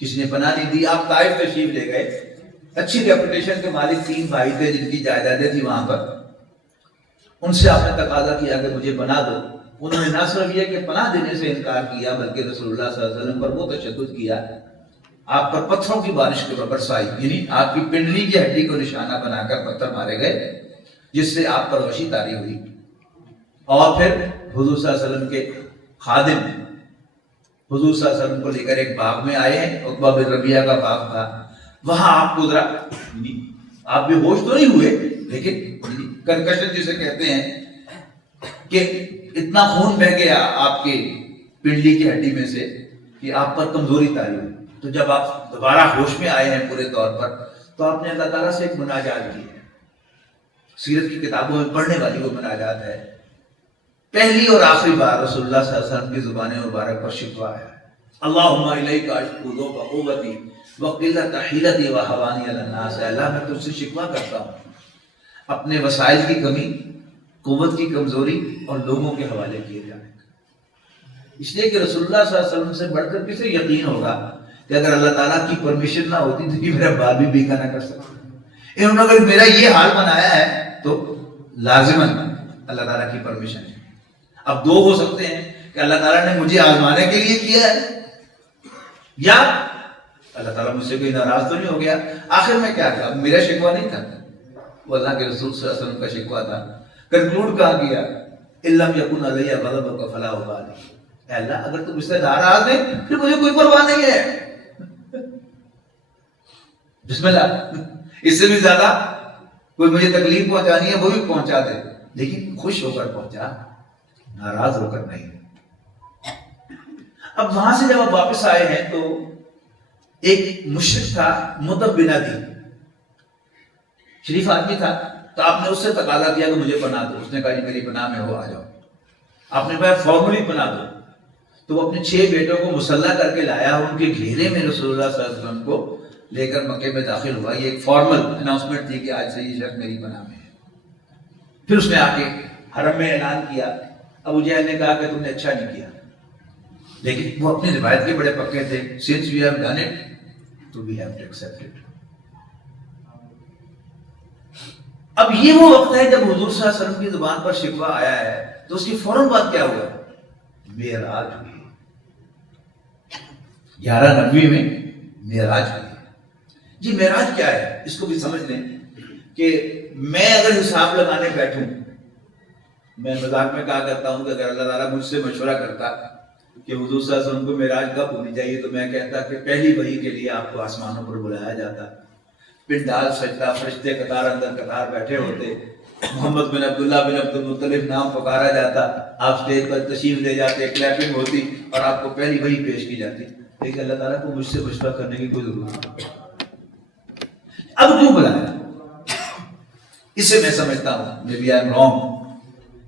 کسی نے پناہ نہیں دی. آپ طائف تشریف لے گئے. اچھی ریپوٹیشن کے مالک 3 بھائی تھے جن کی جائیدادیں تھی وہاں پر. ان سے آپ نے تقاضا کیا کہ مجھے پناہ دو. انہوں نے نہ صرف یہ کہ پناہ دینے سے انکار کیا بلکہ رسول اللہ صلی اللہ علیہ وسلم پر وہ تشدد کیا، آپ پر پتھروں کی بارش کے برسائی، یعنی آپ کی پنڈلی کی ہڈی کو نشانہ بنا کر پتھر مارے گئے جس سے آپ پر وحشی طاری ہوئی. اور پھر حضور صلی اللہ علیہ وسلم کے خادم حضور صلی اللہ علیہ وسلم کو لے کر ایک باغ میں آئے ہیں، عقبہ بن ربیعہ کا باغ تھا. وہاں آپ کو ذرا آپ بھی ہوش تو نہیں ہوئے لیکن کنکشن جسے کہتے ہیں کہ اتنا خون بہ گیا آپ کے پنڈلی کی ہڈی میں سے کہ آپ پر کمزوری طاری ہوئی. تو جب آپ دوبارہ ہوش میں آئے ہیں پورے طور پر تو آپ نے اللہ تعالیٰ سے ایک مناجات کی ہے. سیرت کی کتابوں میں پڑھنے والی وہ مناجات ہے. پہلی اور آخری بار رسول اللہ صلی اللہ علیہ وسلم کی زبان مبارک پر شکوہ آیا ہے. اللہم الیک اشکو ذوب قوتی وقلت حیلتی وحوانی علی الناس. اللہ میں تجھ سے شکوہ کرتا ہوں اپنے وسائل کی کمی، قوت کی کمزوری اور لوگوں کے حوالے کیے جانے کا. اس لیے کہ رسول اللہ صلی اللہ علیہ وسلم سے بڑھ کر کسے یقین ہوگا کہ اگر اللہ تعالیٰ کی پرمیشن نہ ہوتی تو میرا بال بھی بیکا نہ کر سکتا. انہوں نے اگر میرا یہ حال بنایا ہے تو لازماً اللہ تعالیٰ کی پرمیشن ہے. اب 2 ہو سکتے ہیں کہ اللہ تعالیٰ نے مجھے آزمانے کے لیے کیا ہے یا اللہ تعالیٰ مجھ سے کوئی ناراض تو نہیں ہو گیا. آخر میں کیا تھا؟ میرا شکوہ نہیں تھا، وہ اللہ کے رسول صلی اللہ علیہ وسلم کا شکوہ تھا. کنکلوڈ کہا گیا اِلَّمْ يَكُنْ عَلَيَّ غَضَبُكَ فَلَا أُبَالِي. اے اللہ اگر تم اس سے ناراض ہے پھر مجھے کوئی پرواہ نہیں ہے. بسم اللہ، اس سے بھی زیادہ کوئی مجھے تکلیف پہنچانی ہے وہ بھی پہنچا دے، لیکن خوش ہو کر پہنچا، ناراض ہو کر نہیں. اب وہاں سے جب آپ واپس آئے ہیں تو ایک مشرک تھا مدب بن عدی، شریف آدمی تھا. تو آپ نے اس سے تقاضا کیا کہ مجھے پناہ دو. اس نے کہا جی میری پناہ میں ہو، آ جاؤ. آپ نے کہا فارملی پناہ دو. تو وہ اپنے 6 بیٹوں کو مسلح کر کے لایا، ان کے گھیرے میں رسول اللہ صلی اللہ علیہ وسلم کو لے کر مکے میں داخل ہوا. یہ ایک فارمل اناؤنسمنٹ تھی کہ آج سے یہ شخص میری پناہ میں ہے. پھر اس نے آ کے حرم میں اعلان کیا. ابو جہل نے کہا کہ تم نے اچھا نہیں کیا، لیکن وہ اپنی روایت کے بڑے پکے تھے. since we have done it تو we have to accept it. اب یہ وہ وقت ہے جب حضور صلی اللہ علیہ وسلم کی زبان پر شکوہ آیا ہے تو اس کی فوراً بعد کیا ہوا؟ معراج ہوئی. 1190 میں معراج ہوئی. جی معراج کیا ہے اس کو بھی سمجھ لیں کہ میں اگر حساب لگانے بیٹھوں، میں مذاق میں کہا کرتا ہوں کہ اگر اللہ تعالیٰ مجھ سے مشورہ کرتا کہ حضور صلی اللہ علیہ وسلم کو معراج کب ہونی چاہیے تو میں کہتا کہ پہلی وحی کے لیے آپ کو آسمانوں پر بلایا جاتا، پنڈال سجدہ، فرشتے قطار اندر قطار بیٹھے ہوتے، محمد بن عبداللہ بن عبد المطلب نام پکارا جاتا، آپ اسٹیج پر تشریف لے جاتے، کلیپنگ ہوتی اور آپ کو پہلی وحی پیش کی جاتی. لیکن اللہ تعالیٰ کو مجھ سے مشورہ کرنے کی کوئی ضرورت نہیں. اب کیوں بلایا؟ اسے میں سمجھتا ہوں میں بھی آئی ایم رانگ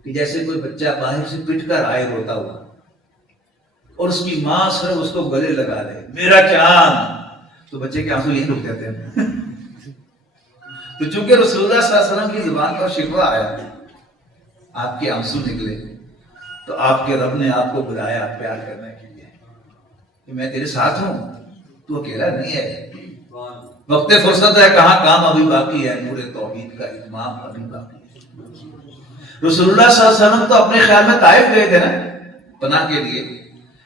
کہ جیسے کوئی بچہ باہر سے پٹ کر آئے ہوتا ہوا اور اس کی ماں صرف اس کو گلے لگا دے، میرا چاند تو بچے کے آنسو یہی رک جاتے ہیں. تو چونکہ رسول اللہ صلی اللہ علیہ وسلم کی زبان پر شکوہ آیا, آپ کے آنسو نکلے, تو آپ کے رب نے آپ کو بلایا پیار کرنے کے لیے کہ میں تیرے ساتھ ہوں, تو اکیلا نہیں ہے. وقت فرصت ہے, کہاں کام ابھی باقی ہے, پورے توحید کا اتمام ابھی باقی ہے. رسول اللہ صلی اللہ علیہ وسلم تو اپنے خیال میں طائف گئے تھے نا پناہ کے لیے,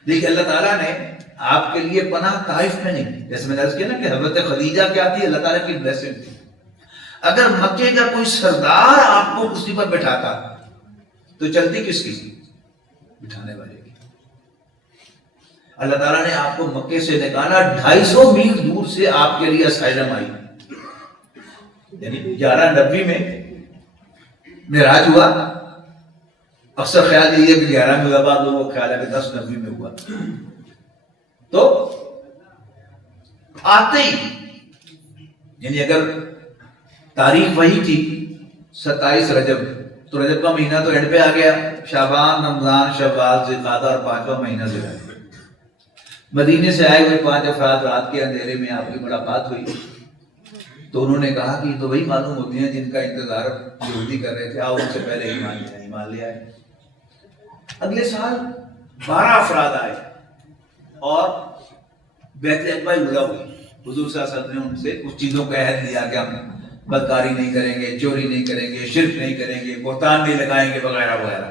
لیکن اللہ تعالیٰ نے آپ کے لیے پناہ طائف میں نہیں. جیسے میں نے عرض کیا نا کہ حضرت خدیجہ کیا تھی, اللہ تعالیٰ کی بلیسنگ تھی. اگر مکے کا کوئی سردار آپ کو کرسی پر بٹھاتا تو چلتی کس کی؟ بٹھانے والے کی. اللہ تعالیٰ نے آپ کو مکے سے نکالا, 250 میل دور سے آپ کے لیے اسائلم آئی. یعنی 1190 میں معراج ہوا. اکثر خیال یہ ہے کہ 11 میں ہوا, بعض لوگوں کا خیال ہے کہ 1090 میں ہوا. تو آتے ہی, یعنی اگر تاریخ وہی تھی 27 رجب, تو رجب کا مہینہ تو اینڈ پہ آ گیا. شعبان, رمضان, شوال, ذوالقعدہ اور 5واں مہینہ ذی الحجہ. مدینے سے آئے ہوئے 5 افراد رات کے اندھیرے میں آپ کی ملاقات ہوئی, تو انہوں نے کہا کہ یہ تو وہی معلوم ہوتی ہیں جن کا انتظار یہودی کر رہے تھے, آؤ ان سے پہلے ایمان لے آئے. اگلے سال 12 افراد آئے اور بیت عقبہ اجرا ہوئی. حضور صلی اللہ علیہ وسلم نے ان سے کچھ چیزوں کا عہد لیا کہ ہم بدکاری نہیں کریں گے, چوری نہیں کریں گے, شرک نہیں کریں گے, بہتان نہیں لگائیں گے, وغیرہ وغیرہ.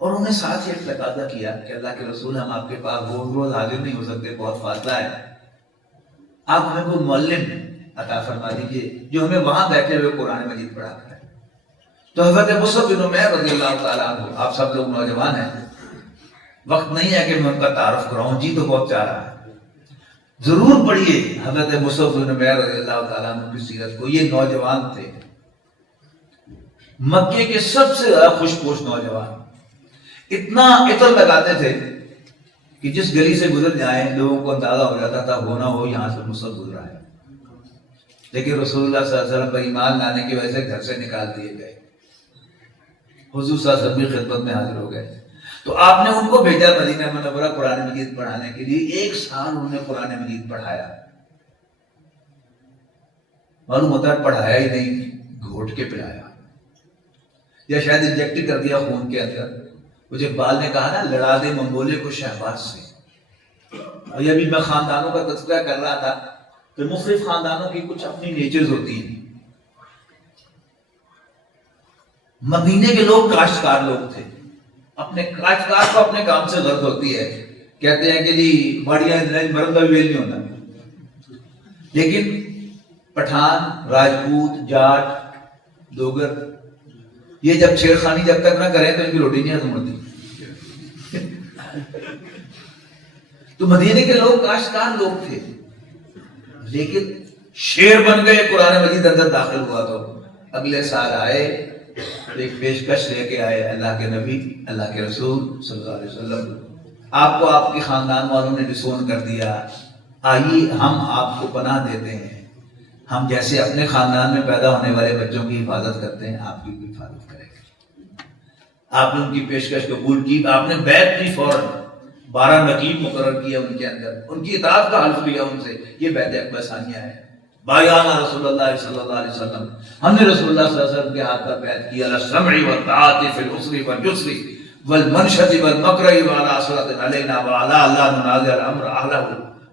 اور انہوں نے ساتھ ہی ایک تقاضا کیا کہ اللہ کے رسول, ہم آپ کے پاس روز روز حاضر نہیں ہو سکتے, بہت فاصلہ ہے, آپ ہمیں کوئی معلم عطا فرما دیجیے جو ہمیں وہاں بیٹھے ہوئے قرآن مجید پڑھا کرے. تو حضرت مصعب بن عمیر رضی اللہ تعالیٰ عنہ, آپ سب لوگ نوجوان ہیں, وقت نہیں ہے کہ میں ان کا تعارف کراؤں, جی تو بہت چاہ رہا ہے. ضرور پڑھیے حضرت مصعب بن عمیر رضی اللہ تعالیٰ عنہ کی سیرت کو. یہ نوجوان تھے, مکے کے سب سے زیادہ خوش پوش نوجوان. اتنا عطر لگاتے تھے کہ جس گلی سے گزر جائیں لوگوں کو اندازہ ہو جاتا تھا ہونا ہو یہاں سے مصعب گزرا ہے. لیکن رسول اللہ صلی اللہ علیہ وسلم پر ایمان لانے کی وجہ سے گھر سے نکال دیے گئے, حضور صلی اللہ علیہ وسلم کی خدمت میں حاضر ہو گئے. تو آپ نے ان کو بھیجا مدینہ منورہ قرآن مجید پڑھانے کے لیے. 1 سال انہوں نے قرآن مجید پڑھایا. معلوم ہوتا ہے پڑھایا ہی نہیں, گھوٹ کے پلایا, یا شاید انجیکٹ کر دیا خون کے اندر. مجھے اقبال نے کہا نا, لڑا دے منگولے کو شہباز سے. اور یہ بھی میں خاندانوں کا تذکرہ کر رہا تھا کہ مختلف خاندانوں کی کچھ اپنی نیچرز ہوتی ہیں. مدینے کے لوگ کاشتکار لوگ تھے, اپنے کاشتکار کو اپنے کام سے غرض ہوتی ہے. کہتے ہیں کہ جی باڑیاں مرد کا ویل نہیں ہوتا. لیکن پٹھان, راجپوت, جاٹ, دوگر, یہ جب چھیڑخانی جب تک نہ کریں تو ان کی روٹی نہیں ہضم ہوتی. تو مدینے کے لوگ کاشتکار لوگ تھے, لیکن شیر بن گئے. قرآن مجید اندر داخل ہوا تو اگلے سال آئے, ایک پیشکش لے کے آئے اللہ کے نبی, اللہ کے رسول صلی اللہ علیہ وسلم. آپ کو آپ کے خاندان والوں نے ڈسون کر دیا, آئیے ہم آپ کو پناہ دیتے ہیں. ہم جیسے اپنے خاندان میں پیدا ہونے والے بچوں کی حفاظت کرتے ہیں, آپ کی بھی حفاظت کریں گے. آپ نے ان کی پیشکش قبول کی, آپ نے بیعت کی. فوراً 12 نقیب مقرر کیا ان کے اندر, ان کی اطاعت کا حلف لیا ان سے. یہ بیعت عقبہ ثانیہ ہے. بایعنا رسول اللہ صلی اللہ علیہ وسلم, ہم نے رسول اللہ صلی اللہ علیہ وسلم کے ہاتھ پر بیعت کیا. السمع والطاعۃ فی العسر والیسر والمنشط والمکرہ وعلی اسرۃ علینا وعلی اللہ ننازع الامر اہلہ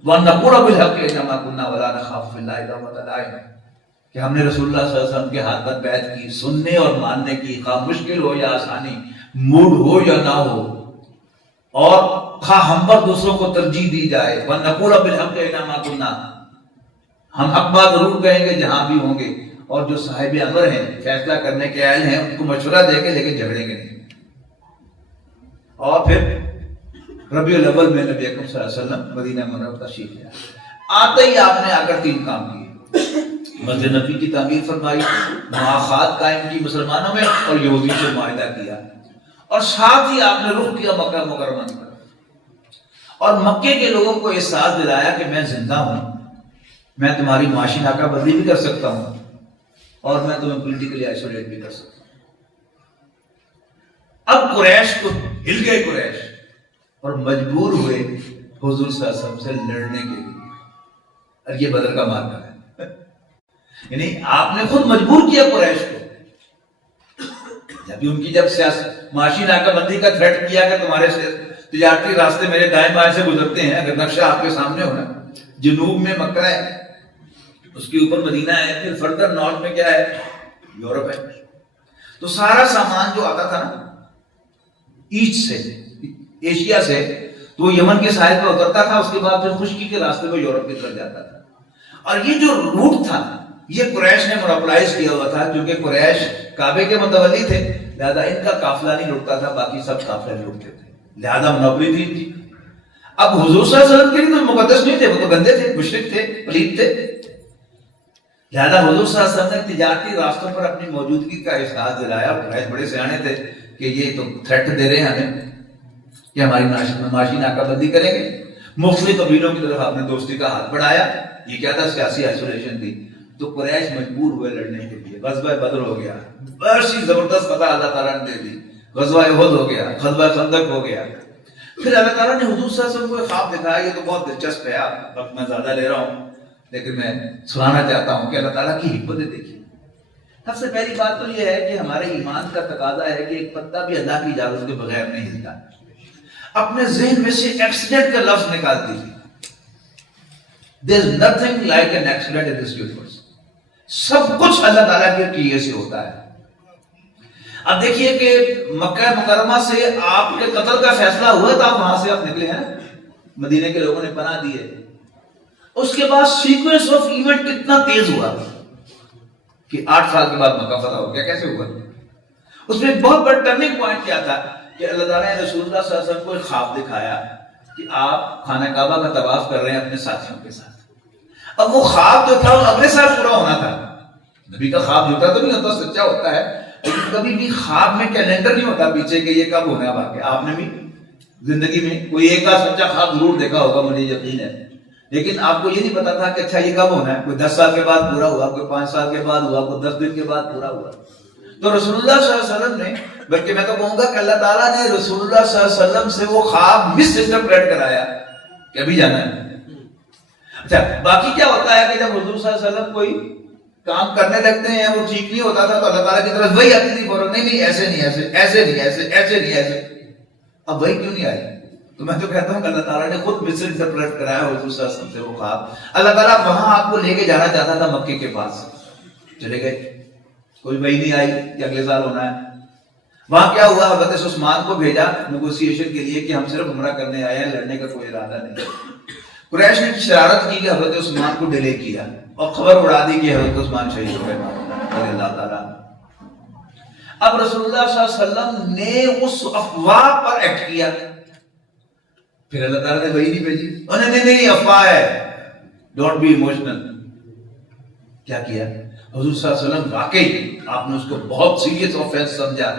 وَنَقُولَ بِالْحَقِّ إِنَّمَا كُنَّا وَلَا نَخَافُ فِي اللَّهِ لَوْمَةَ لَائِمٍ, کہ ہم نے رسول اللہ صلی اللہ علیہ وسلم کے ہاتھ پر بیعت کی, سننے اور ماننے کی, خواہ مشکل ہو یا آسانی, موڈ ہو یا نہ ہو, اور خواہ ہم پر دوسروں کو ترجیح دی جائے. وَنَقُولَ بِالْحَقِّ إِنَّمَا كُنَّا, ہم حق بات ضرور کہیں گے جہاں بھی ہوں گے, اور جو صاحب امر ہیں, فیصلہ کرنے کے اہل ہیں, ان کو مشورہ دے کے لیکن جھگڑیں گے نہیں. اور پھر ربیع الاول میں نبی اکرم صلی اللہ علیہ وسلم مدینہ منورہ تشریف لے آئے. آتے ہی آپ نے آ کر 3 کام کیے. مسجد نبی کی تعمیر فرمائی, مواخات قائم کی مسلمانوں میں, اور یہودیوں سے معاہدہ کیا, اور ساتھ ہی آپ نے رخ کیا مکہ مکرمہ کی طرف, اور مکے کے لوگوں کو احساس دلایا کہ میں زندہ ہوں, میں تمہاری معاشی ناکہ بندی بھی کر سکتا ہوں, اور میں تمہیں پولیٹیکلی آئسولیٹ بھی کر سکتا ہوں. اب قریش کو ہل گئے قریش, اور مجبور ہوئے حضور صلی اللہ علیہ وسلم سے لڑنے کے لیے. اور یہ بدر کا مارکا ہے. یعنی آپ نے خود مجبور کیا قریش کو. جب سیاست معاشی ناکہ بندی کا تھریٹ کیا کہ تمہارے سے تجارتی راستے میرے دائیں بائیں سے گزرتے ہیں، اگر نقشہ آپ کے سامنے ہونا، جنوب میں مکہ ہے، اس کے اوپر مدینہ ہے، پھر فردر نارتھ میں کیا ہے؟ یورپ ہے. تو سارا سامان جو آتا تھا نا ایسٹ سے، ایشیا سے، تو وہ یمن کے ساحل پہ اترتا تھا، اس کے بعد پھر خشکی کے راستے پہ یورپ کی طرف جاتا تھا. اور یہ جو روٹ تھا یہ قریش نے مونوپلائز کیا ہوا تھا، کیونکہ قریش کعبے کے متولی تھے، لہذا ان کا قافلہ نہیں لٹتا تھا، باقی سب قافلے لٹتے تھے، لہذا مونوپلی تھی ان کی. اب حضور صلی اللہ علیہ وسلم کے لیے تو مقدس نہیں تھے، وہ تو گندے تھے، مشرک تھے، پلید تھے. لہذا حضور صلی اللہ علیہ وسلم نے تجارتی راستوں پر اپنی موجودگی کا احساس دلایا. قریش بڑے سیانے تھے کہ یہ تو تھریٹ دے رہے ہیں ہمیں کہ ہماری معاشی ناکہ بندی کریں گے. مختلف قبیلوں کی طرف آپ نے دوستی کا ہاتھ بڑھایا. یہ کیا تھا؟ سیاسی آئسولیشن تھی. تو قریش مجبور ہوئے لڑنے کے لیے. غزوہ بدر ہو گیا، بڑی زبردست فتح اللہ تعالیٰ نے دے دی. غزوہ احد ہو گیا، غزوہ خندق ہو گیا. پھر اللہ تعالیٰ نے حضور صلی اللہ علیہ وسلم کو ایک خواب دکھایا. یہ تو بہت دلچسپ ہے، آپ وقت میں زیادہ لے رہا ہوں لیکن میں سنانا چاہتا ہوں کہ اللہ تعالیٰ کی حکمتیں دیکھیے. سب سے پہلی بات تو یہ ہے کہ ہمارے ایمان کا تقاضا ہے کہ ایک پتا بھی اللہ کی اجازت کے بغیر نہیں ہلتا. اپنے ذہن میں سے ایکسیڈنٹ کا لفظ نکال دیجیے. There is nothing like an accident in this universe. سب کچھ اللہ تعالیٰ کے کیے سے ہوتا ہے. اب دیکھیے کہ مکہ مکرمہ سے آپ کے قتل کا فیصلہ ہوا تو آپ وہاں سے آپ نکلے ہیں، مدینے کے لوگوں نے پناہ دی ہے. اس کے بعد سیکوینس آف ایونٹ کتنا تیز ہوا کہ 8 سال کے بعد مکہ فتح ہو گیا. کیسے ہوا؟ اس میں ایک بہت بڑا ٹرننگ پوائنٹ کیا تھا کہ اللہ تعالیٰ نے رسول اللہ صلی اللہ علیہ وسلم کو ایک خواب دکھایا کہ آپ خانہ کعبہ کا طواف کر رہے ہیں اپنے ساتھیوں کے ساتھ. اب وہ خواب جو تھا وہ اگلے سال پورا ہونا تھا. نبی کا خواب ہوتا تو نہیں ہوتا، سچا ہوتا ہے، لیکن کبھی بھی خواب میں کیلنڈر نہیں ہوتا پیچھے کہ یہ کب ہونا ہے واقعہ. آپ نے بھی زندگی میں کوئی ایک کا سچا خواب ضرور دیکھا ہوگا، مجھے یقین ہے، لیکن آپ کو یہ نہیں پتا تھا کہ اچھا یہ کب ہونا ہے. کوئی 10 سال کے بعد پورا ہوا، کوئی 5 سال کے بعد ہوا، کوئی 10 دن کے بعد پورا ہوا. تو رسول اللہ صلی اللہ علیہ وسلم نے، بلکہ میں تو کہوں گا کہ اللہ تعالیٰ نے رسول اللہ صلی اللہ علیہ وسلم سے وہ خواب مس انٹرپریٹ کرایا کہ ابھی جانا ہے. اچھا باقی کیا ہوتا ہے کہ جب حضور صلی اللہ علیہ وسلم کوئی کام کرنے لگتے ہیں وہ ٹھیک نہیں ہوتا تھا تو اللہ تعالیٰ کی طرف وہی آتی تھی فوراً، نہیں ایسے نہیں، ایسے ایسے نہیں، ایسے ایسے نہیں، ایسے. اب وہی کیوں نہیں آئی؟ تو میں تو کہتا ہوں کہ اللہ تعالیٰ نے خود مس انٹرپریٹ کرایا حضور صلی اللہ علیہ وسلم سے وہ خواب. اللہ تعالیٰ وہاں آپ کو لے کے جانا چاہتا تھا مکے کے پاس، چلے گئے، کوئی وہی نہیں آئی کہ اگلے سال ہونا ہے. وہاں کیا ہوا؟ حضرت عثمان کو بھیجا نیگوسیشن کے لیے کہ ہم صرف عمرہ کرنے آئے ہیں، لڑنے کا کوئی ارادہ نہیں. قریش نے شرارت کی کہ حضرت عثمان کو ڈیلے کیا اور خبر اڑا دی کہ حضرت عثمان شہید ہو گئے رضی اللہ تعالیٰ. اب رسول اللہ صلی اللہ علیہ وسلم نے اس افواہ پر ایکٹ کیا. پھر اللہ تعالیٰ نے وہی نہیں بھیجی، نہیں افواہ ہے، ڈونٹ بی ایموشنل. کیا کیا حضور صلی اللہ علیہ وسلم؟ واقعی آپ نے اس کو بہت سیریس آفینس سمجھا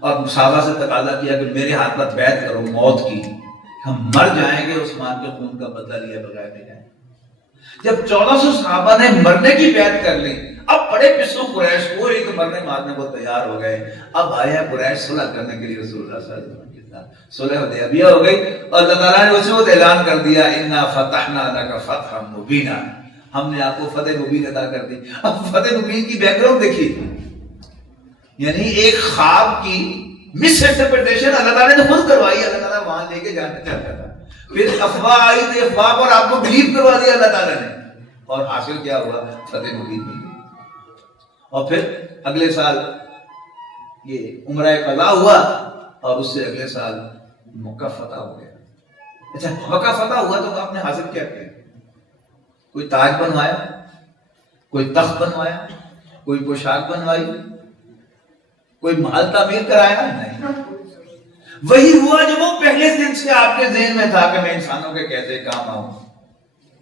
اور صحابہ سے تقاضا کیا کہ میرے ہاتھ پر بیعت کرو موت کی، ہم مر جائیں گے عثمان کے خون کا بدلہ لیے بغیر نہیں جائیں. جب 1400 صحابہ نے مرنے کی بیعت کر لی، اب بڑے پسو قریش وہ ایک مرنے مارنے کو تیار ہو گئے. اب آئے ہیں قریش صلح کرنے کے لیے رسول اللہ صلی اللہ علیہ وسلم کے ساتھ. صلح حدیبیہ ہو گئی اور اللہ تعالیٰ نے اسی وقت اعلان کر دیا انا فتحنا لک فتحا مبینا، ہم نے آپ کو فتح مبین عطا کر دی. اب فتح مبین کی بیک گراؤنڈ دیکھیے، یعنی ایک خواب کی مس انٹرپریٹیشن اللہ تعالیٰ نے خود کروائی. اللہ تعالیٰ وہاں لے کے جانا چاہتا تھا، پھر افواہ آئی تھی، افواہ پر آپ کو بلیو کروا دیا اللہ تعالیٰ نے، اور حاصل کیا ہوا؟ فتح مبین مل گئی. اور پھر اگلے سال یہ عمرہ قضا ہوا اور اس سے اگلے سال مکہ فتح ہو گیا. اچھا مکہ فتح ہوا تو آپ نے حاصل کیا کیا؟ کوئی تاج بنوایا، کوئی تخت بنوایا، کوئی پوشاک بنوائی، کوئی محل تعمیر کرایا؟ نہیں. وہی ہوا جو وہ پہلے دن سے آپ کے ذہن میں تھا کہ میں انسانوں کے کیسے کام آؤں.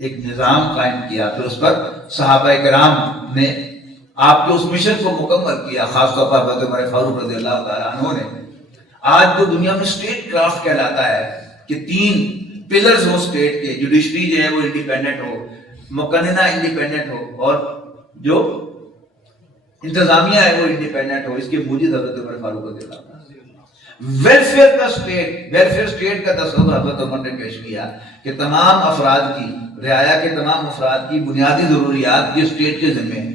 ایک نظام قائم کیا، پھر اس پر صحابہ کرام نے آپ کے اس مشن کو مکمل کیا، خاص طور پر حضرت عمر فاروق رضی اللہ تعالیٰ عنہ نے. آج جو دنیا میں اسٹیٹ کرافٹ کہلاتا ہے کہ 3 پلرز ہو اسٹیٹ کے، جوڈیشری جو ہے وہ انڈیپینڈنٹ ہو، مقننہ انڈیپینڈنٹ ہو، اور جو انتظامیہ ہے وہ انڈیپینڈنٹ ہو، اس کے موجود حضرت عمر فاروق رضی اللہ عنہ. ویلفیئر کا اسٹیٹ، ویلفیئر اسٹیٹ کا تصور حضرت عمر نے پیش کیا کہ تمام افراد کی رعایا کے تمام افراد کی بنیادی ضروریات یہ اسٹیٹ کے ذمے ہیں.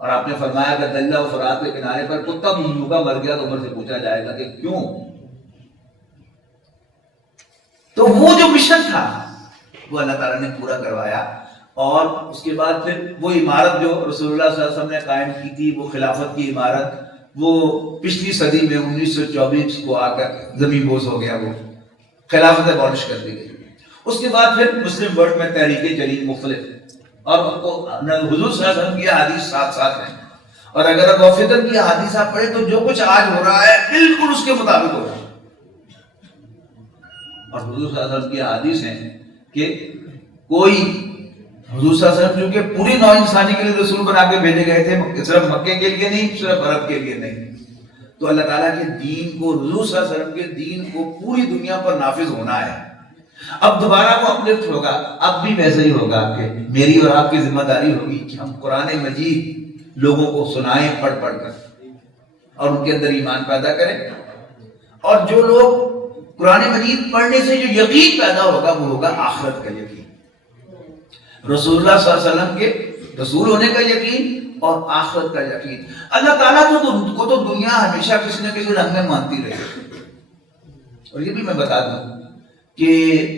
اور آپ نے فرمایا کہ دجلہ و فرات کے کنارے پر کتا بھی بھوکا مر گیا تو عمر سے پوچھا جائے گا کہ کیوں. تو وہ جو مشن تھا وہ اللہ تعالیٰ نے پورا کروایا. اور اس کے بعد پھر وہ عمارت جو رسول اللہ صلی اللہ علیہ وسلم نے قائم کی تھی، وہ خلافت کی عمارت، وہ پچھلی صدی میں 1924 کو آ کر زمین بوس ہو گیا، وہ خلافت ابالش کر دی گئی. اس کے بعد پھر مسلم ورلڈ میں تحریکیں چلی مختلف، اور حضور صلی اللہ علیہ وسلم کی احادیث ساتھ ساتھ ہیں. اور اگر اب فطر کی احادیث آپ پڑھیں تو جو کچھ آج ہو رہا ہے بالکل اس کے مطابق ہو رہا ہے. اور حضور صلی اللہ علیہ وسلم کی احادیث ہیں کہ کوئی حضور صلی اللہ علیہ وسلم چونکہ پوری نوع انسانی کے لیے رسول بنا کے بھیجے گئے تھے، صرف مکے کے لیے نہیں، صرف عرب کے لیے نہیں، تو اللہ تعالیٰ کے دین کو، حضور صلی اللہ علیہ وسلم کے دین کو پوری دنیا پر نافذ ہونا ہے. اب دوبارہ وہ اپلفٹ ہوگا، اب بھی ویسے ہی ہوگا کہ میری اور آپ کی ذمہ داری ہوگی کہ ہم قرآن مجید لوگوں کو سنائیں پڑھ پڑھ کر اور ان کے اندر ایمان پیدا کریں. اور جو لوگ قرآن مجید پڑھنے سے جو یقین پیدا ہوگا وہ ہوگا آخرت کا یقین، رسول اللہ صلی اللہ علیہ وسلم کے رسول ہونے کا یقین اور آخرت کا یقین. اللہ تعالیٰ کو تو دنیا ہمیشہ کسی نہ کسی رنگ میں مانتی رہی. اور یہ بھی میں بتا دوں کہ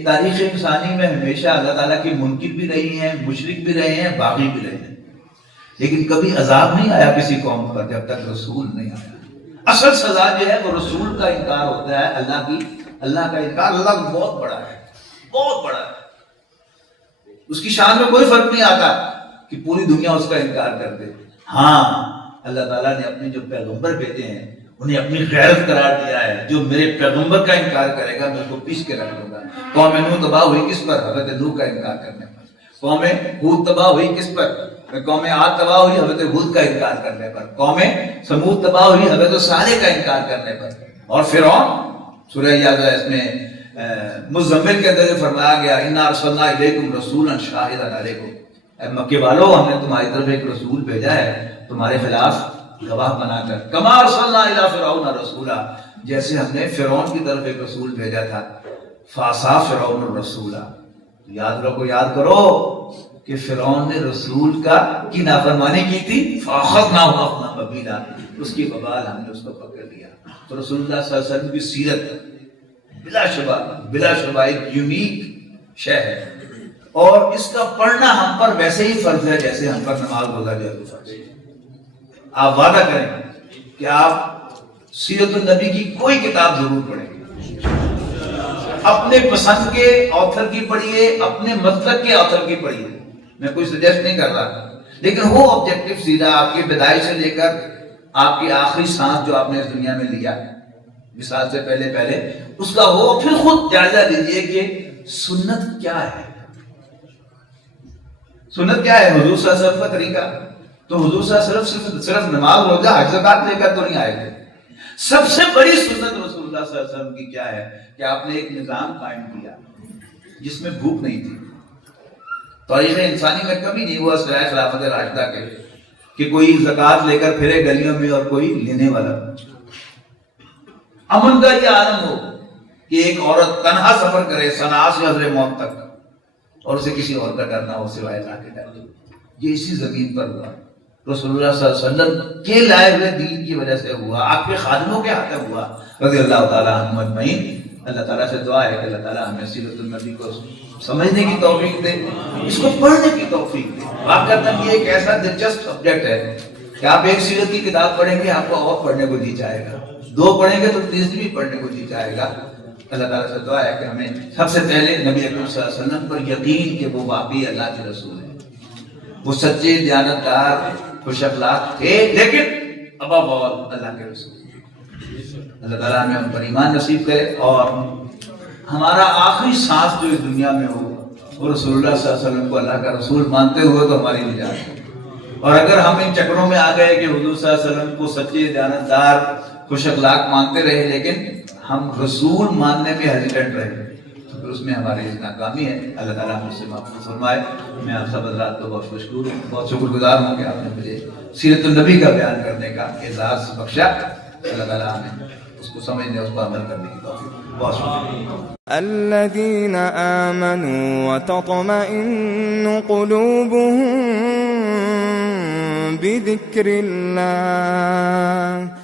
تاریخ انسانی میں ہمیشہ اللہ تعالیٰ کی منکر بھی رہی ہیں، مشرک بھی رہے ہیں، باغی بھی رہے ہیں، لیکن کبھی عذاب نہیں آیا کسی قوم پر جب تک رسول نہیں آیا. اصل سزا جو ہے وہ رسول کا انکار ہوتا ہے، اللہ کا انکار. اللہ بہت بڑا ہے، بہت بڑا ہے، اس کی شان میں کوئی فرق نہیں آتا کہ پوری دنیا اس کا انکار کر دے. ہاں اللہ تعالیٰ نے اپنے جو پیغمبر بھیجے ہیں انہیں اپنی غیرت قرار دیا ہے. جو میرے پیغمبر کا انکار کرے گا میں اس کو پیس کے رکھ لوں گا. قوم نوح تباہ ہوئی کس پر؟ حضرت نوح کا انکار کرنے پر. قوم ہود تباہ ہوئی کس پر؟ قوم عاد تباہ ہوئی حضرت ہود کا انکار کرنے پر. قوم سمود تباہ ہوئی حضرت صالح کا انکار کرنے پر. اور فرعون سورہ یاسین اس میں مزمل کے اندر فرمایا گیا انا ارسلنا الیکم رسولا شاہدا علیکم، اے مکے والو ہم نے تمہاری طرف ایک رسول بھیجا ہے تمہارے خلاف گواہ بنا کر. کما ارسلنا الی فرعون رسولا، جیسے ہم نے فرعون کی طرف ایک رسول بھیجا تھا. فعصا فرعون الرسول، یاد کرو کہ فرعون نے رسول کی نافرمانی کی تھی. فاخذناہ اخذا وبیلا، اس کی وبال ہم نے اس کو پکڑ لیا. تو رسول اللہ صلی اللہ علیہ وسلم کی سیرت بلا شبہ ایک یونیک شے ہے، اور اس کا پڑھنا ہم پر ویسے ہی فرض ہے جیسے ہم پر نماز روزہ جو فرض ہے. آپ وعدہ کریں کہ آپ سیرت النبی کی کوئی کتاب ضرور پڑھیں گے، اپنے پسند کے آتھر کی پڑھیے، اپنے مسلک کے آتھر کی پڑھیے. میں کوئی سجیسٹ نہیں کر رہا، لیکن وہ آبجیکٹو سیدھا آپ کی پیدائش سے لے کر آپ کی آخری سانس جو آپ نے اس دنیا میں لیا مثال سے پہلے اس کا ہو. پھر خود جائزہ لیجئے کہ سنت کیا ہے، سنت کیا ہے. حضور صلی اللہ علیہ وسلم کا طریقہ، تو حضور صلی اللہ علیہ وسلم صرف نماز روزہ حج زکات لے کر تو نہیں آئے تھے. سب سے بڑی سنت رسول اللہ صلی اللہ علیہ وسلم کی کیا ہے کہ آپ نے ایک نظام قائم کیا جس میں بھوک نہیں تھی. تاریخ انسانی میں کبھی نہیں ہوا سوائے خلافت راشدہ کے کہ کوئی زکات لے کر پھرے گلیوں میں اور کوئی لینے والا. امن کا یہ عالم ہو کہ ایک عورت تنہا سفر کرے صنعاء سے حضر موت تک اور اسے کسی اور کا ڈر نہ ہو سوائے اللہ کے ڈر. یہ اسی زمین پر ہوا، رسول اللہ صلی اللہ علیہ وسلم کے لائے ہوئے دین کی وجہ سے ہوا، آپ کے خادموں کے ہاتھ ہوا رضی اللہ تعالیٰ عنہم اجمعین. اللہ تعالیٰ سے دعا ہے کہ اللہ تعالیٰ ہمیں سیرت النبی کو سمجھنے کی توفیق دے، اس کو پڑھنے کی توفیق دے. واقعتاً یہ ایک ایسا دلچسپ سبجیکٹ ہے کہ آپ ایک سیرت کی کتاب پڑھیں گے آپ کو اور پڑھنے کو جی چاہے گا، دو پڑھیں گے تو تیسری بھی پڑھنے کو جی چاہے گا. اللہ تعالیٰ سے دعا ہے کہ ہمیں سب سے پہلے نبی اکرم صلی اللہ علیہ وسلم پر یقین کہ وہ واقعی اللہ کے رسول ہیں، وہ سچے دیانتدار خوش اخلاق تھے لیکن ابا بول اللہ کے رسول. اللہ تعالیٰ ہمیں ان پر ایمان نصیب کرے اور ہمارا آخری سانس جو اس دنیا میں ہو وہ رسول اللہ صلی اللہ علیہ وسلم کو اللہ کا رسول مانتے ہوئے تو ہماری نجات ہے. اور اگر ہم ان چکروں میں آ گئے کہ حضور صلی اللہ علیہ وسلم کو سچے دیانتدار خوش اخلاق مانتے رہے لیکن ہم رسول ماننے میں ہیزیٹنٹ رہے تو پھر اس میں ہماری ناکامی ہے. اللہ تعالیٰ ہم سے محفوظ فرمائے. میں آپ سب حضرات کو بہت شکر گزار ہوں کہ آپ نے مجھے سیرت النبی کا بیان کرنے کا اعزاز بخشا. اللہ تعالیٰ ہمیں اس کو سمجھنے اس پر عمل کرنے کی توفیق۔ بہت شکریہ۔ الذين آمنوا وتطمئن قلوبهم بذكر الله